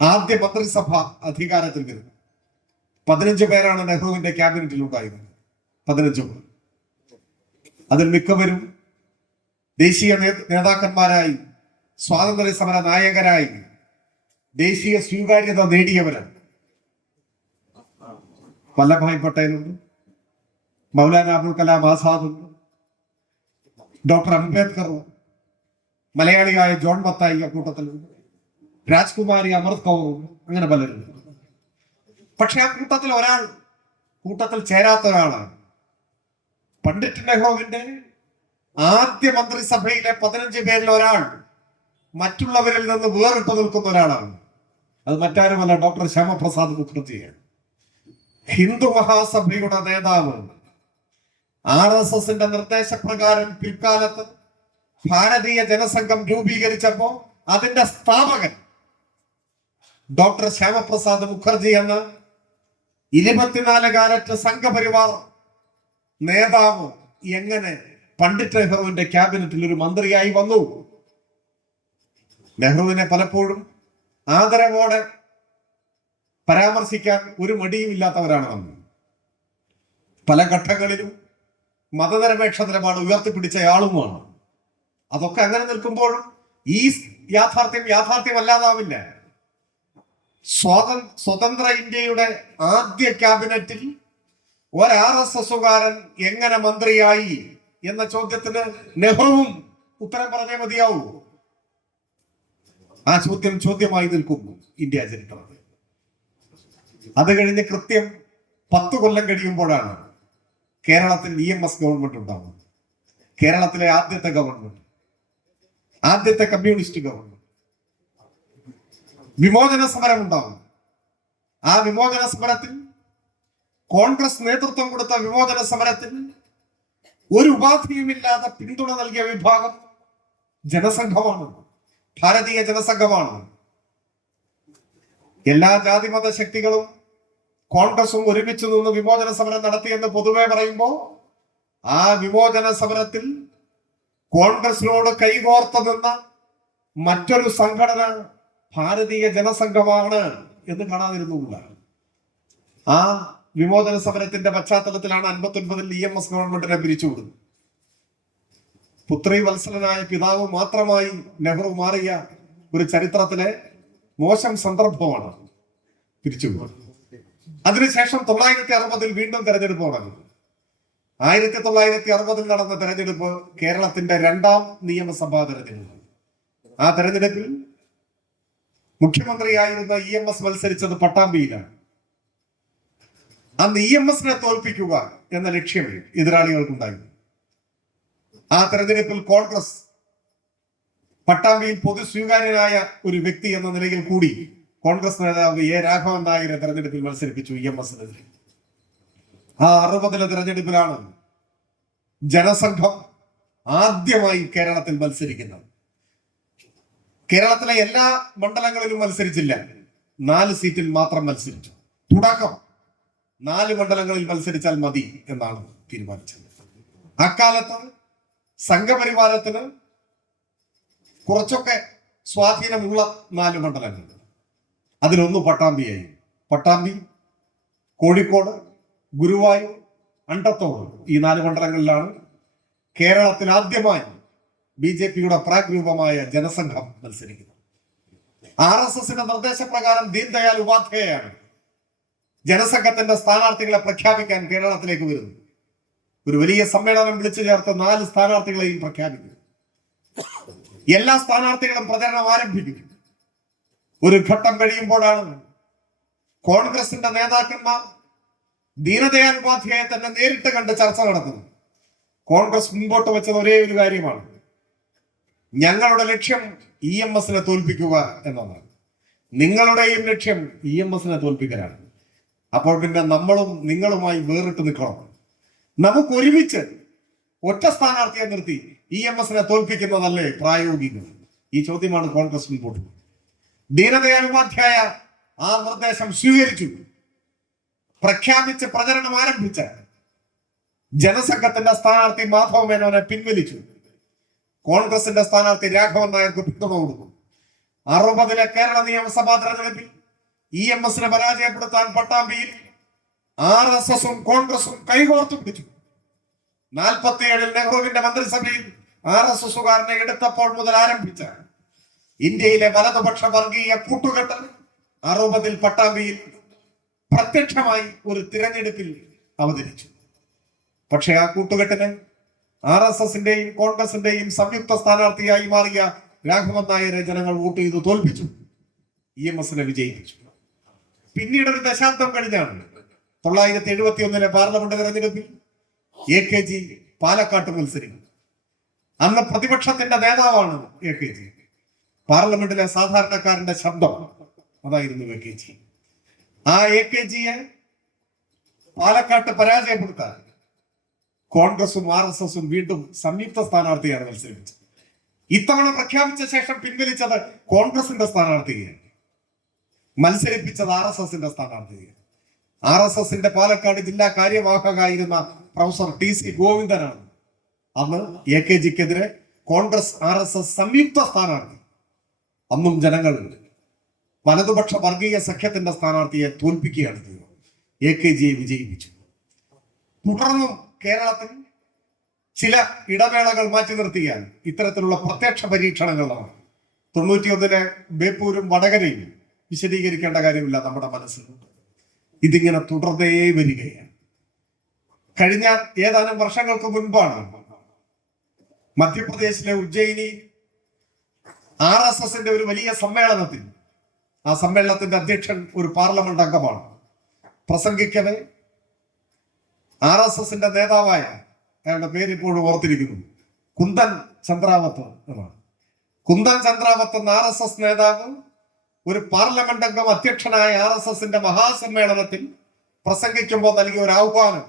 ആദ്യ മന്ത്രിസഭ അധികാരത്തിൽ വരുന്നു. 15 പേരാണ് നെഹ്റുവിന്റെ ക്യാബിനറ്റിൽ ഉണ്ടായിരുന്നത്. 15 പേർ. അതിൽ മിക്കവരും ദേശീയ നേതാക്കന്മാരായി, സ്വാതന്ത്ര്യ സമര നായകരായി, ദേശീയ സ്വീകാര്യത നേടിയവരാണ്. വല്ലഭായ് പട്ടേലുണ്ട്, മൗലാന അബുൽ കലാം ആസാദുണ്ട്, ഡോക്ടർ അംബേദ്കർ, മലയാളിയായ ജോൺ മത്തായി അക്കൂട്ടത്തിലുണ്ട്, രാജ്കുമാരി അമൃത് കൗറുണ്ട്, അങ്ങനെ പലരും. പക്ഷെ ആ കൂട്ടത്തിൽ ചേരാത്ത ഒരാളാണ് പണ്ഡിറ്റ് നെഹ്റുവിന്റെ ആദ്യ മന്ത്രിസഭയിലെ 15 പേരിൽ ഒരാൾ മറ്റുള്ളവരിൽ നിന്ന് വേറിട്ട് നിൽക്കുന്ന ഒരാളാണ്. അത് മറ്റാരുമല്ല, ഡോക്ടർ ശ്യാമപ്രസാദ് മുഖർജിയാണ്. ഹിന്ദു മഹാസഭയുടെ നേതാവ്, RSSന്റെ നിർദ്ദേശപ്രകാരം പിൽക്കാലത്ത് ഭാരതീയ ജനസംഘം രൂപീകരിച്ചപ്പോ അതിന്റെ സ്ഥാപകൻ ഡോക്ടർ ശ്യാമപ്രസാദ് മുഖർജി എന്ന 24 കാരറ്റ് സംഘപരിവാർ നേതാവ് എങ്ങനെ പണ്ഡിറ്റ് നെഹ്റുവിന്റെ ക്യാബിനറ്റിൽ ഒരു മന്ത്രിയായി വന്നു? നെഹ്റുവിനെ പലപ്പോഴും ആദരവോടെ പരാമർശിക്കാൻ ഒരു മടിയും ഇല്ലാത്തവരാണ് നമ്മൾ. പല ഘട്ടങ്ങളിലും മതനിരപേക്ഷ നിലപാട് ഉയർത്തിപ്പിടിച്ചയാളുമാണ്. അതൊക്കെ അങ്ങനെ നിൽക്കുമ്പോഴും ഈ യാഥാർത്ഥ്യമല്ലാതാവില്ല. സ്വതന്ത്ര ഇന്ത്യയുടെ ആദ്യ ക്യാബിനറ്റിൽ ഒരു RSSകാരൻ എങ്ങനെ മന്ത്രിയായി എന്ന ചോദ്യത്തിന് നെഹ്റുവും ഉത്തരം പറഞ്ഞേ മതിയാവൂ. ആ ചോദ്യമായി നിൽക്കുന്നു ഇന്ത്യ ചരിത്രത്തിൽ. അത് കഴിഞ്ഞ് കൃത്യം 10 കൊല്ലം കഴിയുമ്പോഴാണ് കേരളത്തിൽ EMS ഗവൺമെന്റ് ഉണ്ടാവുന്നത്. കേരളത്തിലെ ആദ്യത്തെ ഗവൺമെന്റ്, ആദ്യത്തെ കമ്മ്യൂണിസ്റ്റ് ഗവൺമെന്റ്. വിമോചന സമരം ഉണ്ടാവും. ആ വിമോചന സമരത്തിൽ കോൺഗ്രസ് നേതൃത്വം കൊടുത്ത വിമോചന സമരത്തിൽ ഒരു ഉപാധിയുമില്ലാതെ പിന്തുണ നൽകിയ വിഭാഗം ജനസംഘമാണ്, ഭാരതീയ ജനസംഘമാണ്. എല്ലാ ജാതിമത ശക്തികളും കോൺഗ്രസും ഒരുമിച്ച് നിന്ന് വിമോചന സമരം നടത്തിയെന്ന് പൊതുവെ പറയുമ്പോൾ ആ വിമോചന സമരത്തിൽ കോൺഗ്രസിനോട് കൈകോർത്ത് നിന്ന മറ്റൊരു സംഘടന ഭാരതീയ ജനസംഘമാണ് എന്ന് കാണാതിരുന്നില്ല. ആ വിമോചന സമരത്തിന്റെ പശ്ചാത്തലത്തിലാണ് 59-ൽ EMS ഗവൺമെന്റിനെ പിരിച്ചുവിടുന്നത്. പുത്രി വത്സലനായ പിതാവ് മാത്രമായി നെഹ്റു മാറിയ ഒരു ചരിത്രത്തിലെ മോശം സന്ദർഭമാണ് പിരിച്ചുവിടുന്നത്. അതിനുശേഷം 1960-ൽ വീണ്ടും തെരഞ്ഞെടുപ്പ് നടന്നു. 1960-ൽ നടന്ന തെരഞ്ഞെടുപ്പ് കേരളത്തിന്റെ 2ാം നിയമസഭാ തെരഞ്ഞെടുപ്പ്. ആ തെരഞ്ഞെടുപ്പിൽ മുഖ്യമന്ത്രിയായിരുന്ന EMS മത്സരിച്ചത് പട്ടാമ്പിയിലാണ്. അന്ന് EMSനെ തോൽപ്പിക്കുക എന്ന ലക്ഷ്യം എതിരാളികൾക്കുണ്ടായിരുന്നു. ആ തെരഞ്ഞെടുപ്പിൽ കോൺഗ്രസ് പട്ടാമ്പിയിൽ പൊതുസ്വീകാര്യനായ ഒരു വ്യക്തി എന്ന നിലയിൽ കൂടി കോൺഗ്രസ് നേതാവ് A. രാഘവൻ നായരെ തെരഞ്ഞെടുപ്പിൽ മത്സരിപ്പിച്ചു EMSനെതിരെ. ആ 60-ലെ തെരഞ്ഞെടുപ്പിലാണ് ജനസംഘം ആദ്യമായി കേരളത്തിൽ മത്സരിക്കുന്നത്. കേരളത്തിലെ എല്ലാ മണ്ഡലങ്ങളിലും മത്സരിച്ചില്ല, 4 സീറ്റിൽ മാത്രം മത്സരിച്ചു. തുടക്കം 4 മണ്ഡലങ്ങളിൽ മത്സരിച്ചാൽ മതി എന്നാണ് തീരുമാനിച്ചത്. അക്കാലത്ത് സംഘപരിവാരത്തിന് കുറച്ചൊക്കെ സ്വാധീനമുള്ള 4 മണ്ഡലങ്ങൾ. അതിലൊന്ന് പട്ടാമ്പിയായി. പട്ടാമ്പി, കോഴിക്കോട്, ഗുരുവായൂർ, അണ്ടത്തോട്, ഈ 4 മണ്ഡലങ്ങളിലാണ് കേരളത്തിൽ ആദ്യമായി BJPയുടെ പ്രാഗ്രൂപമായ ജനസംഘം മത്സരിക്കുന്നത്. RSSന്റെ നിർദ്ദേശപ്രകാരം ദീൻദയാൽ ഉപാധ്യായാണ് ജനസംഘത്തിന്റെ സ്ഥാനാർത്ഥികളെ പ്രഖ്യാപിക്കാൻ കേരളത്തിലേക്ക് വരുന്നു. ഒരു വലിയ സമ്മേളനം വിളിച്ചു ചേർത്ത് 4 സ്ഥാനാർത്ഥികളെയും പ്രഖ്യാപിക്കുന്നു. എല്ലാ സ്ഥാനാർത്ഥികളും പ്രചരണം ആരംഭിക്കും. ഒരു ഘട്ടം കഴിയുമ്പോഴാണ് കോൺഗ്രസിന്റെ നേതാക്കന്മാർ ദീനദയാൽ ഉപാധ്യായെ തന്നെ നേരിട്ട് കണ്ട് ചർച്ച നടത്തുന്നത്. കോൺഗ്രസ് മുമ്പോട്ട് വെച്ചത് ഒരേ ഒരു കാര്യമാണ്, ഞങ്ങളുടെ ലക്ഷ്യം EMSനെ തോൽപ്പിക്കുക എന്നതാണ്. നിങ്ങളുടെയും ലക്ഷ്യം EMSനെ തോൽപ്പിക്കലാണ്. അപ്പോൾ പിന്നെ നമ്മളും നിങ്ങളുമായി വേറിട്ട് നിൽക്കണം. നമുക്ക് ഒരുമിച്ച് ഒറ്റ സ്ഥാനാർത്ഥിയെ നിർത്തി EMSനെ തോൽപ്പിക്കുന്നതല്ലേ പ്രായോഗികം? ഈ ചോദ്യമാണ് കോൺഗ്രസ് മുമ്പോട്ട്. ദീനദയാൽ ഉപാധ്യായ ആ നിർദ്ദേശം സ്വീകരിച്ചു. പ്രഖ്യാപിച്ച് പ്രചരണം ആരംഭിച്ച ജനസംഘത്തിന്റെ സ്ഥാനാർത്ഥി മാധവ മേനോനെ പിൻവലിച്ചു. കോൺഗ്രസിന്റെ സ്ഥാനാർത്ഥി രാഘവൻ നായർക്ക് പിന്തുണ കൊടുക്കും. 60-ലെ കേരള നിയമസഭാ തെരഞ്ഞെടുപ്പിൽ EMSനെ പരാജയപ്പെടുത്താൻ പട്ടാമ്പിയിൽ RSSും കോൺഗ്രസും കൈകോർത്തു പിടിച്ചു. 47-ൽ നെഹ്റുവിന്റെ മന്ത്രിസഭയിൽ RSSുകാരനെ എടുത്തപ്പോൾ മുതൽ ആരംഭിച്ച ഇന്ത്യയിലെ വലതുപക്ഷ വർഗീയ കൂട്ടുകെട്ട് 60-ൽ പട്ടാമ്പിയിൽ പ്രത്യക്ഷമായി ഒരു തിരഞ്ഞെടുപ്പിൽ അവതരിച്ചു. പക്ഷെ ആ കൂട്ടുകെട്ടിനെ RSSന്റെയും കോൺഗ്രസിന്റെയും സംയുക്ത സ്ഥാനാർത്ഥിയായി മാറിയ രാഘവൻ നായരെ ജനങ്ങൾ വോട്ട് ചെയ്ത് തോൽപ്പിച്ചു, EMSനെ വിജയിപ്പിച്ചു. പിന്നീട് ഒരു ദശാബ്ദം കഴിഞ്ഞാണ് 1971-ലെ പാർലമെന്റ് തെരഞ്ഞെടുപ്പിൽ AKG പാലക്കാട്ട് മത്സരിക്കും. അന്ന് പ്രതിപക്ഷത്തിന്റെ നേതാവാണ് AKG. പാർലമെന്റിലെ സാധാരണക്കാരന്റെ ശബ്ദം അതായിരുന്നു AKG. ആ AKGയെ പാലക്കാട്ട് പരാജയപ്പെടുത്താൻ കോൺഗ്രസും RSSും വീണ്ടും സംയുക്ത സ്ഥാനാർത്ഥിയാണ് മത്സരിപ്പിച്ചത്. ഇത്തവണ പ്രഖ്യാപിച്ച ശേഷം പിൻവലിച്ചത് കോൺഗ്രസിന്റെ സ്ഥാനാർത്ഥിയെയാണ്, മത്സരിപ്പിച്ചത് RSSന്റെ സ്ഥാനാർത്ഥിയെയാണ്. RSSന്റെ പാലക്കാട് ജില്ലാ കാര്യവാഹകായിരുന്ന പ്രൊഫസർ TC ഗോവിന്ദനാണ് അന്ന് AKGക്കെതിരെ കോൺഗ്രസ് RSS സംയുക്ത സ്ഥാനാർത്ഥി. അന്നും ജനങ്ങൾ വലതുപക്ഷ വർഗീയ സഖ്യത്തിന്റെ സ്ഥാനാർത്ഥിയെ തോൽപ്പിക്കുകയാണ് ചെയ്തത്. AKGയെ വിജയിപ്പിച്ചു. തുടർന്നും കേരളത്തിൽ ചില ഇടവേളകൾ മാറ്റി നിർത്തിയാൽ ഇത്തരത്തിലുള്ള പ്രത്യക്ഷ പരീക്ഷണങ്ങളാണ്. 91 ബേപ്പൂരും വടകരയും വിശദീകരിക്കേണ്ട കാര്യമില്ല നമ്മുടെ മനസ്സിൽ. ഇതിങ്ങനെ തുടർന്നേ വരികയാണ്. കഴിഞ്ഞ ഏതാനും വർഷങ്ങൾക്ക് മുൻപാണ് മധ്യപ്രദേശിലെ ഉജ്ജയിനി RSSന്റെ ഒരു വലിയ സമ്മേളനത്തിൽ, ആ സമ്മേളനത്തിന്റെ അധ്യക്ഷൻ ഒരു പാർലമെന്റ് അംഗമാണ്, പ്രസംഗിക്കവേ RSSന്റെ നേതാവായ, അയാളുടെ പേര് ഇപ്പോഴും ഓർത്തിരിക്കുന്നു, കുന്ദൻ ചന്ദ്രാവത്ത് എന്നാണ്. കുന്ദൻ ചന്ദ്രാവത്ത് എന്ന RSS നേതാവ് ഒരു പാർലമെന്റ് അംഗം അധ്യക്ഷനായ RSSന്റെ മഹാസമ്മേളനത്തിൽ പ്രസംഗിക്കുമ്പോൾ നൽകിയ ഒരു ആഹ്വാനം.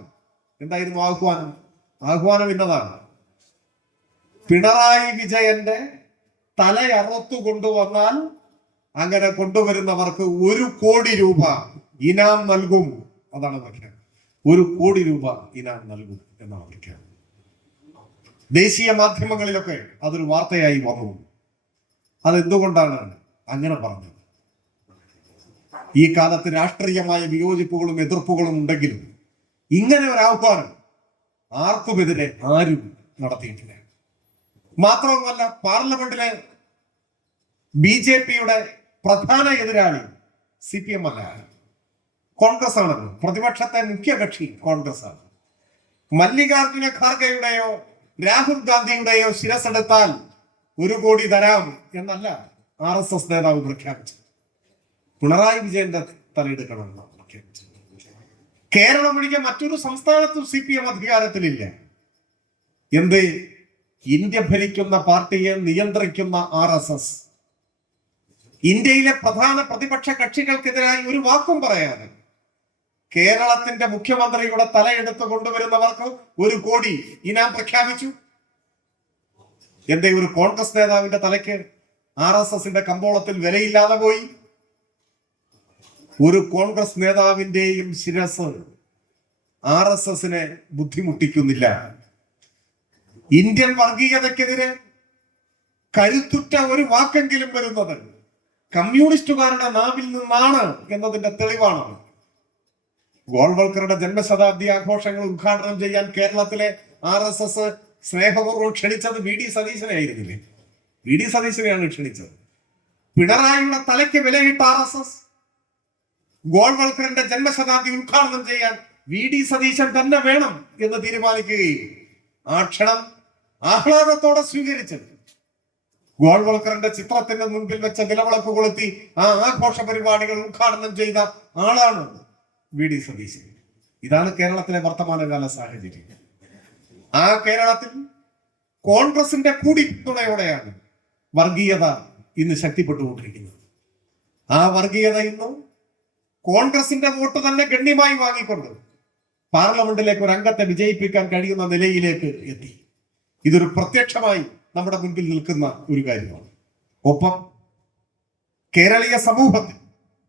എന്തായിരുന്നു ആഹ്വാനം? ആഹ്വാനം ഇന്നതാണ്: പിണറായി വിജയന്റെ തലയറുത്തു കൊണ്ടുവന്നാൽ അങ്ങനെ കൊണ്ടുവരുന്നവർക്ക് 1 കോടി രൂപ ഇനാം നൽകും. അതാണ് പ്രഖ്യാപനം. 1 കോടി രൂപ ഇനാം നൽകും എന്നാണ് പ്രഖ്യാപനം. ദേശീയ മാധ്യമങ്ങളിലൊക്കെ അതൊരു വാർത്തയായി വന്നു. അതെന്തുകൊണ്ടാണ് അങ്ങനെ പറഞ്ഞത്? ഈ കാലത്ത് രാഷ്ട്രീയമായ വിയോജിപ്പുകളും എതിർപ്പുകളും ഉണ്ടെങ്കിലും ഇങ്ങനെ ഒരു ആഹ്വാനം ആർക്കുമെതിരെ ആരും നടത്തിയിട്ടില്ല. മാത്രവുമല്ല, പാർലമെന്റിലെ BJPയുടെ പ്രധാന എതിരാളി CPM അല്ല, കോൺഗ്രസ് ആണല്ലോ. പ്രതിപക്ഷത്തെ മുഖ്യ കക്ഷി കോൺഗ്രസ് ആണ്. മല്ലികാർജുന ഖാർഗെയുടെയോ രാഹുൽ ഗാന്ധിയുടെയോ ശിരസെടുത്താൽ 1 കോടി തരാം എന്നല്ല RSS നേതാവ് പ്രഖ്യാപിച്ചത്. പിണറായി വിജയന്റെ തലയെടുക്കണമെന്നാണ് പ്രഖ്യാപിച്ചത്. കേരളം ഒഴികെ മറ്റൊരു സംസ്ഥാനത്തും CPM അധികാരത്തിലില്ല. എന്ത്? ഇന്ത്യ ഭരിക്കുന്ന പാർട്ടിയെ നിയന്ത്രിക്കുന്ന RSS ഇന്ത്യയിലെ പ്രധാന പ്രതിപക്ഷ കക്ഷികൾക്കെതിരായി ഒരു വാക്കും പറയാതെ കേരളത്തിന്റെ മുഖ്യമന്ത്രിയുടെ തലയെടുത്ത് കൊണ്ടുവരുന്നവർക്ക് 1 കോടി ഇനാം പ്രഖ്യാപിച്ചു. എന്തേ ഒരു കോൺഗ്രസ് നേതാവിന്റെ തലയ്ക്ക് RSSന്റെ കമ്പോളത്തിൽ വിലയില്ലാതെ പോയി? ഒരു കോൺഗ്രസ് നേതാവിന്റെയും ശിരസ് RSSനെ ബുദ്ധിമുട്ടിക്കുന്നില്ല. ഇന്ത്യൻ വർഗീയതയ്ക്കെതിരെ കരുത്തുറ്റ ഒരു വാക്കെങ്കിലും വരുന്നത് കമ്മ്യൂണിസ്റ്റുകാരുടെ നാവിൽ നിന്നാണ് എന്നതിന്റെ തെളിവാണ്. ഗോൾവൽക്കറുടെ ജന്മശതാബ്ദി ആഘോഷങ്ങൾ ഉദ്ഘാടനം ചെയ്യാൻ കേരളത്തിലെ RSS സ്നേഹപൂർവ്വം ക്ഷണിച്ചത് VD സതീശനെ ആയിരുന്നില്ലേ? VD സതീശനെയാണ് ക്ഷണിച്ചത്. പിണറായിയുടെ തലയ്ക്ക് വിലയിട്ട RSS ഗോൾവൽക്കറിന്റെ ജന്മശതാബ്ദി ഉദ്ഘാടനം ചെയ്യാൻ VD സതീശൻ തന്നെ വേണം എന്ന് തീരുമാനിക്കുകയും ആ ക്ഷണം ആഹ്ലാദത്തോടെ സ്വീകരിച്ചത് ഗോൾവൽക്കറിന്റെ ചിത്രത്തിന്റെ മുൻപിൽ വെച്ച നിലവിളക്ക് കൊളുത്തി ആ ആഘോഷ പരിപാടികൾ ഉദ്ഘാടനം ചെയ്ത ആളാണ് VD സതീശൻ. ഇതാണ് കേരളത്തിലെ വർത്തമാനകാല സാഹചര്യം. ആ കേരളത്തിൽ കോൺഗ്രസിന്റെ കൂടി പിന്തുണയോടെയാണ് വർഗീയത ഇന്ന് ശക്തിപ്പെട്ടുകൊണ്ടിരിക്കുന്നത്. ആ വർഗീയത ഇന്ന് കോൺഗ്രസിന്റെ വോട്ട് തന്നെ ഗണ്യമായി വാങ്ങിക്കൊണ്ട് പാർലമെന്റിലേക്ക് ഒരു അംഗത്തെ വിജയിപ്പിക്കാൻ കഴിയുന്ന നിലയിലേക്ക് എത്തി. ഇതൊരു പ്രത്യക്ഷമായി നമ്മുടെ മുൻപിൽ നിൽക്കുന്ന ഒരു കാര്യമാണ്. ഒപ്പം കേരളീയ സമൂഹത്തിൽ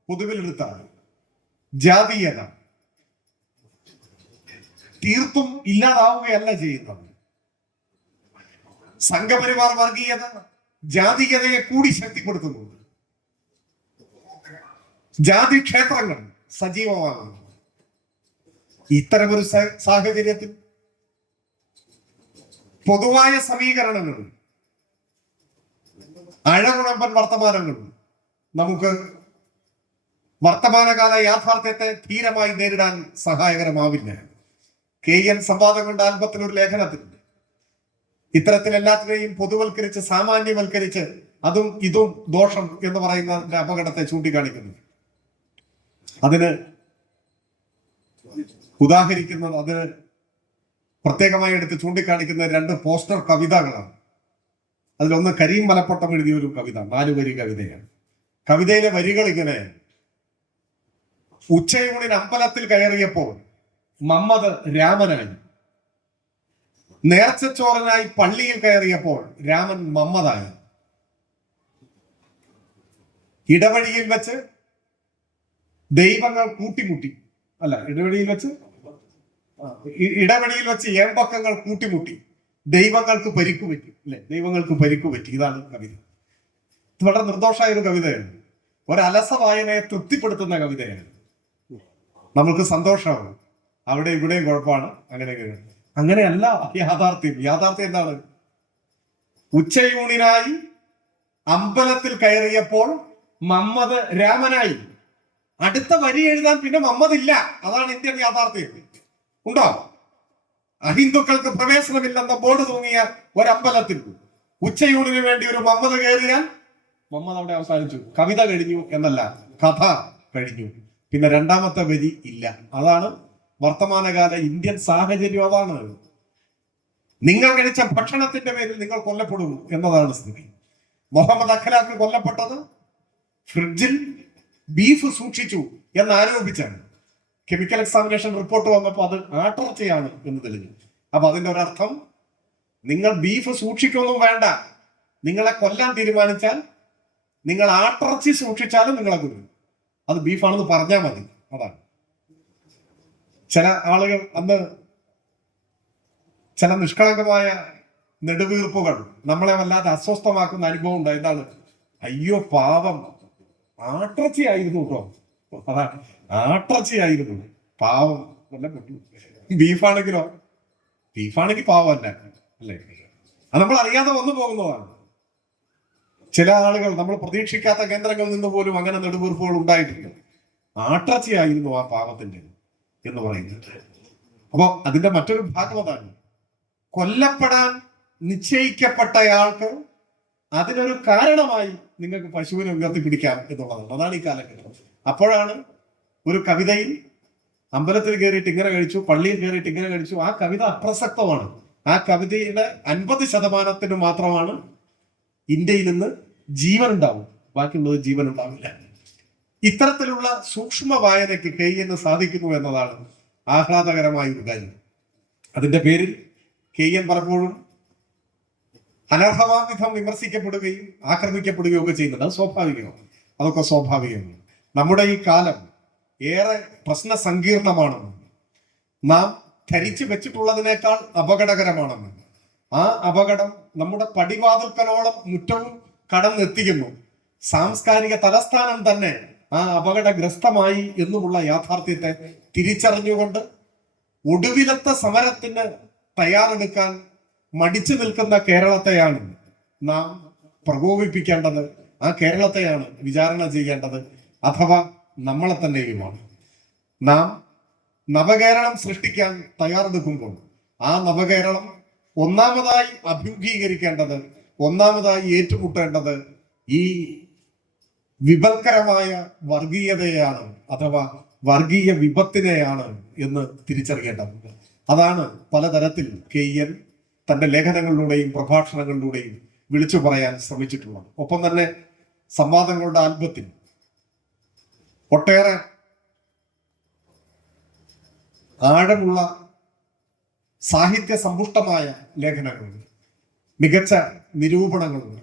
പൊതുവിലെടുത്ത ജാതീയത തീർത്തും ഇല്ലാതാവുകയല്ല ചെയ്യുന്നത്. സംഘപരിവാർ വർഗീയത ജാതീയതയെ കൂടി ശക്തിപ്പെടുത്തുന്നുണ്ട്. ജാതി ക്ഷേത്രങ്ങൾ സജീവമാകുന്നു. ഇത്തരമൊരു സാഹചര്യത്തിൽ പൊതുവായ സമീകരണങ്ങളും അഴകുഴമ്പൻ വർത്തമാനങ്ങളും നമുക്ക് വർത്തമാനകാല യാഥാർത്ഥ്യത്തെ ധീരമായി നേരിടാൻ സഹായകരമാവില്ല. KN സംവാദങ്ങളുടെ ആൽബത്തിൽ ഒരു ലേഖനത്തിൽ ഇത്തരത്തിൽ എല്ലാത്തിനെയും പൊതുവൽക്കരിച്ച് സാമാന്യവൽക്കരിച്ച് അതും ഇതും ദോഷം എന്ന് പറയുന്നതിന്റെ അപകടത്തെ ചൂണ്ടിക്കാണിക്കുന്നു. അതിന് ഉദാഹരിക്കുന്നത്, അതിന് പ്രത്യേകമായി എടുത്ത് ചൂണ്ടിക്കാണിക്കുന്ന 2 പോസ്റ്റർ കവിതകളാണ്. അതിലൊന്ന് കരീം മലപ്പട്ടം എഴുതിയ ഒരു കവിത, 4 വരി കവിതയാണ്. കവിതയിലെ വരികൾ ഇങ്ങനെ: ഉച്ചയൂണിന് അമ്പലത്തിൽ കയറിയപ്പോൾ മമ്മദ് രാമനായി, നേർച്ചച്ചോറനായി പള്ളിയിൽ കയറിയപ്പോൾ രാമൻ മമ്മതായി. ഇടവഴിയിൽ വെച്ച് ദൈവങ്ങൾ കൂട്ടിമുട്ടി, അല്ല ഇടവഴിയിൽ വെച്ച് ഏമ്പക്കങ്ങൾ കൂട്ടിമുട്ടി, ദൈവങ്ങൾക്ക് പരിക്കുപറ്റി, അല്ലെ, ദൈവങ്ങൾക്ക് പരിക്കുപറ്റി. ഇതാണ് കവിത. ഇത് വളരെ നിർദോഷമായ ഒരു കവിതയാണ്. ഒരലസ വായനയെ തൃപ്തിപ്പെടുത്തുന്ന കവിതയാണ്. നമുക്ക് സന്തോഷമാണ്, അവിടെ ഇവിടെയും കുഴപ്പമാണ്, അങ്ങനെയല്ല യാഥാർത്ഥ്യം. യാഥാർത്ഥ്യം എന്താണ്? ഉച്ചയൂണിനായി അമ്പലത്തിൽ കയറിയപ്പോൾ മമ്മദ് രാമനായി. അടുത്ത വരി എഴുതാൻ പിന്നെ മമ്മദ് ഇല്ല. അതാണ് ഇന്ത്യൻ യാഥാർത്ഥ്യം. ഉണ്ടോ? അഹിന്ദുക്കൾക്ക് പ്രവേശനമില്ലെന്ന ബോർഡ് തൂങ്ങിയ ഒരമ്പലത്തിൽ ഉച്ചയൂണിന് വേണ്ടി ഒരു മമ്മദ് കയറിയാൽ മമ്മദ് അവിടെ അവസാനിച്ചു. കവിത കഴിഞ്ഞു എന്നല്ല, കഥ കഴിഞ്ഞു. പിന്നെ രണ്ടാമത്തെ വരി ഇല്ല. അതാണ് വർത്തമാനകാല ഇന്ത്യൻ സാഹചര്യം. അതാണ് നിങ്ങൾ കഴിച്ച ഭക്ഷണത്തിന്റെ പേരിൽ നിങ്ങൾ കൊല്ലപ്പെടും എന്നതാണ് സ്ഥിതി. മുഹമ്മദ് അഖലാഖ് കൊല്ലപ്പെട്ടത് ഫ്രിഡ്ജിൽ ബീഫ് സൂക്ഷിച്ചു എന്നാരോപിച്ചാണ്. കെമിക്കൽ എക്സാമിനേഷൻ റിപ്പോർട്ട് വന്നപ്പോൾ അത് ആട്ടിറച്ചിയാണ് എന്ന് തെളിഞ്ഞു. അപ്പൊ അതിന്റെ ഒരർത്ഥം, നിങ്ങൾ ബീഫ് സൂക്ഷിക്കൊന്നും വേണ്ട, നിങ്ങളെ കൊല്ലാൻ തീരുമാനിച്ചാൽ നിങ്ങൾ ആട്ടിറച്ചി സൂക്ഷിച്ചാലും നിങ്ങളെ കൊല്ലും. അത് ബീഫാണെന്ന് പറഞ്ഞാൽ മതി. അതാണ്. ചില ആളുകൾ അന്ന് ചില നിഷ്കളങ്കമായ നെടുവീർപ്പുകൾ നമ്മളെ വല്ലാതെ അസ്വസ്ഥമാക്കുന്ന അനുഭവം ഉണ്ട്. എന്താണ്? അയ്യോ പാവം, ആട്ടിറച്ചിയായിരുന്നു കേട്ടോ, അതാണ് ആട്ടിറച്ചിയായിരുന്നു, പാവം. ബീഫാണെങ്കിലോ, ബീഫാണെങ്കിൽ പാവമല്ല, അല്ലേ? അത് നമ്മൾ അറിയാതെ വന്നു പോകുന്നതാണ്. ചില ആളുകൾ നമ്മൾ പ്രതീക്ഷിക്കാത്ത കേന്ദ്രങ്ങളിൽ നിന്ന് പോലും അങ്ങനെ നെടുവീർപ്പുകൾ ഉണ്ടായിട്ടുണ്ട്. ആട്ടിറച്ചിയായിരുന്നു ആ പാവത്തിന്റെ എന്ന് പറയുന്നത്. അപ്പോ അതിന്റെ മറ്റൊരു ഭാഗം അതാണ്, കൊല്ലപ്പെടാൻ നിശ്ചയിക്കപ്പെട്ടയാൾക്ക് അതിനൊരു കാരണമായി നിങ്ങൾക്ക് പശുവിനെ ഉയർത്തിപ്പിടിക്കാം എന്നുള്ളതാണ്. അതാണ് ഈ കാലഘട്ടം. അപ്പോഴാണ് ഒരു കവിതയിൽ അമ്പലത്തിൽ കയറിയിട്ട് ഇങ്ങനെ കഴിച്ചു, പള്ളിയിൽ കയറിയിട്ട് ഇങ്ങനെ കഴിച്ചു, ആ കവിത അപ്രസക്തമാണ്. ആ കവിതയുടെ 50% മാത്രമാണ് ഇന്ത്യയിൽ നിന്ന് ജീവൻ ഉണ്ടാവും, ബാക്കിയുള്ളത് ജീവൻ ഉണ്ടാവില്ല. ഇത്തരത്തിലുള്ള സൂക്ഷ്മ വായനയ്ക്ക് കെയ്യന് സാധിക്കുന്നു എന്നതാണ് ആഹ്ലാദകരമായ ഒരു കാര്യം. അതിന്റെ പേരിൽ കെയ്യൻ പലപ്പോഴും അനർഹമാവിധം വിമർശിക്കപ്പെടുകയും ആക്രമിക്കപ്പെടുകയും ഒക്കെ ചെയ്യുന്നുണ്ട്. അത് സ്വാഭാവികമാണ്, അതൊക്കെ സ്വാഭാവികമാണ്. നമ്മുടെ ഈ കാലം ഏറെ പ്രശ്ന സങ്കീർണമാണെന്ന്, നാം ധരിച്ചു വെച്ചിട്ടുള്ളതിനേക്കാൾ അപകടകരമാണെന്ന്, ആ അപകടം നമ്മുടെ പടിവാതിൽക്കലോളം മുറ്റവും കടന്നെത്തിക്കുന്നു. സാംസ്കാരിക തലസ്ഥാനം തന്നെ ആ അപകടഗ്രസ്തമായി എന്നുമുള്ള യാഥാർത്ഥ്യത്തെ തിരിച്ചറിഞ്ഞുകൊണ്ട് ഒടുവിലത്തെ സമരത്തിന് തയ്യാറെടുക്കാൻ മടിച്ചു നിൽക്കുന്ന കേരളത്തെയാണ് നാം പ്രകോപിപ്പിക്കേണ്ടത്. ആ കേരളത്തെയാണ് വിചാരണ ചെയ്യേണ്ടത്, അഥവാ നമ്മളെ തന്നെയുമാണ്. നാം നവകേരളം സൃഷ്ടിക്കാൻ തയ്യാറെടുക്കുമ്പോൾ ആ നവകേരളം ഒന്നാമതായി അഭിമുഖീകരിക്കേണ്ടത്, ഒന്നാമതായി ഏറ്റുമുട്ടേണ്ടത് ഈ വിപൽക്കരമായ വർഗീയതയാണ്, അഥവാ വർഗീയ വിപത്തിനെയാണ് എന്ന് തിരിച്ചറിയേണ്ടതുണ്ട്. അതാണ് പലതരത്തിൽ കെയ്യൻ തന്റെ ലേഖനങ്ങളിലൂടെയും പ്രഭാഷണങ്ങളിലൂടെയും വിളിച്ചു പറയാൻ ശ്രമിച്ചിട്ടുള്ളത്. ഒപ്പം തന്നെ സംവാദങ്ങളുടെ ആൽബത്തിൽ ഒട്ടേറെ ആഴമുള്ള സാഹിത്യ സമ്പുഷ്ടമായ ലേഖനങ്ങളുണ്ട്, മികച്ച നിരൂപണങ്ങളുണ്ട്.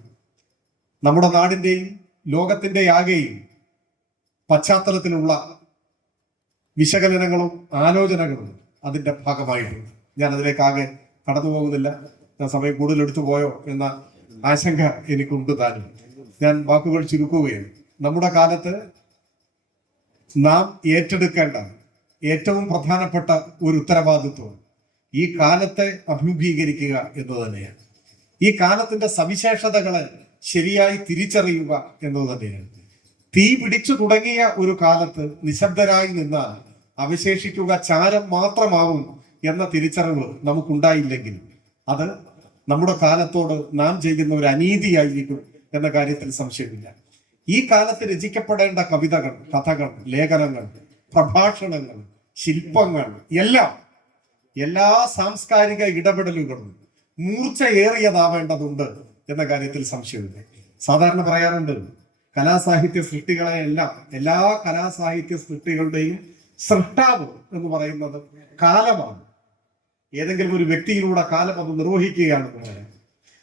നമ്മുടെ നാടിന്റെയും ലോകത്തിന്റെ ആകെയും പശ്ചാത്തലത്തിലുള്ള വിശകലനങ്ങളും ആലോചനകളും അതിന്റെ ഭാഗമായിട്ടുണ്ട്. ഞാൻ അതിലേക്കാകെ കടന്നു പോകുന്നില്ല, ഞാൻ സമയം കൂടുതൽ എടുത്തു പോയോ എന്ന ആശങ്ക എനിക്കുണ്ട് താനും. ഞാൻ വാക്കുകൾ ചുരുക്കുകയാണ്. നമ്മുടെ കാലത്ത് നാം ഏറ്റെടുക്കേണ്ട ഏറ്റവും പ്രധാനപ്പെട്ട ഒരു ഉത്തരവാദിത്വം ഈ കാലത്തെ അഭിമുഖീകരിക്കുക എന്ന് തന്നെയാണ്. ഈ കാലത്തിന്റെ സവിശേഷതകളെ ശരിയായി തിരിച്ചറിയുക എന്നത് തന്നെയാണ്. തീ പിടിച്ചു തുടങ്ങിയ ഒരു കാലത്ത് നിശബ്ദരായി നിന്നാൽ അവശേഷിക്കുക ചാരം മാത്രമാവും എന്ന തിരിച്ചറിവ് നമുക്കുണ്ടായില്ലെങ്കിൽ അത് നമ്മുടെ കാലത്തോട് നാം ചെയ്യുന്ന ഒരു അനീതിയായിരിക്കും എന്ന കാര്യത്തിൽ സംശയമില്ല. ഈ കാലത്ത് രചിക്കപ്പെടേണ്ട കവിതകൾ, കഥകൾ, ലേഖനങ്ങൾ, പ്രഭാഷണങ്ങൾ, ശില്പങ്ങൾ എല്ലാ സാംസ്കാരിക ഇടപെടലുകളും മൂർച്ചയേറിയതാവേണ്ടതുണ്ട് എന്ന കാര്യത്തിൽ സംശയമില്ല. സാധാരണ പറയാറുണ്ട്, കലാസാഹിത്യ സൃഷ്ടികളെ എല്ലാ കലാസാഹിത്യ സൃഷ്ടികളുടെയും സൃഷ്ടാവ് എന്ന് പറയുന്നത് കാലമാണ്. ഏതെങ്കിലും ഒരു വ്യക്തിയിലൂടെ കാലം അത് നിർവഹിക്കുകയാണ്.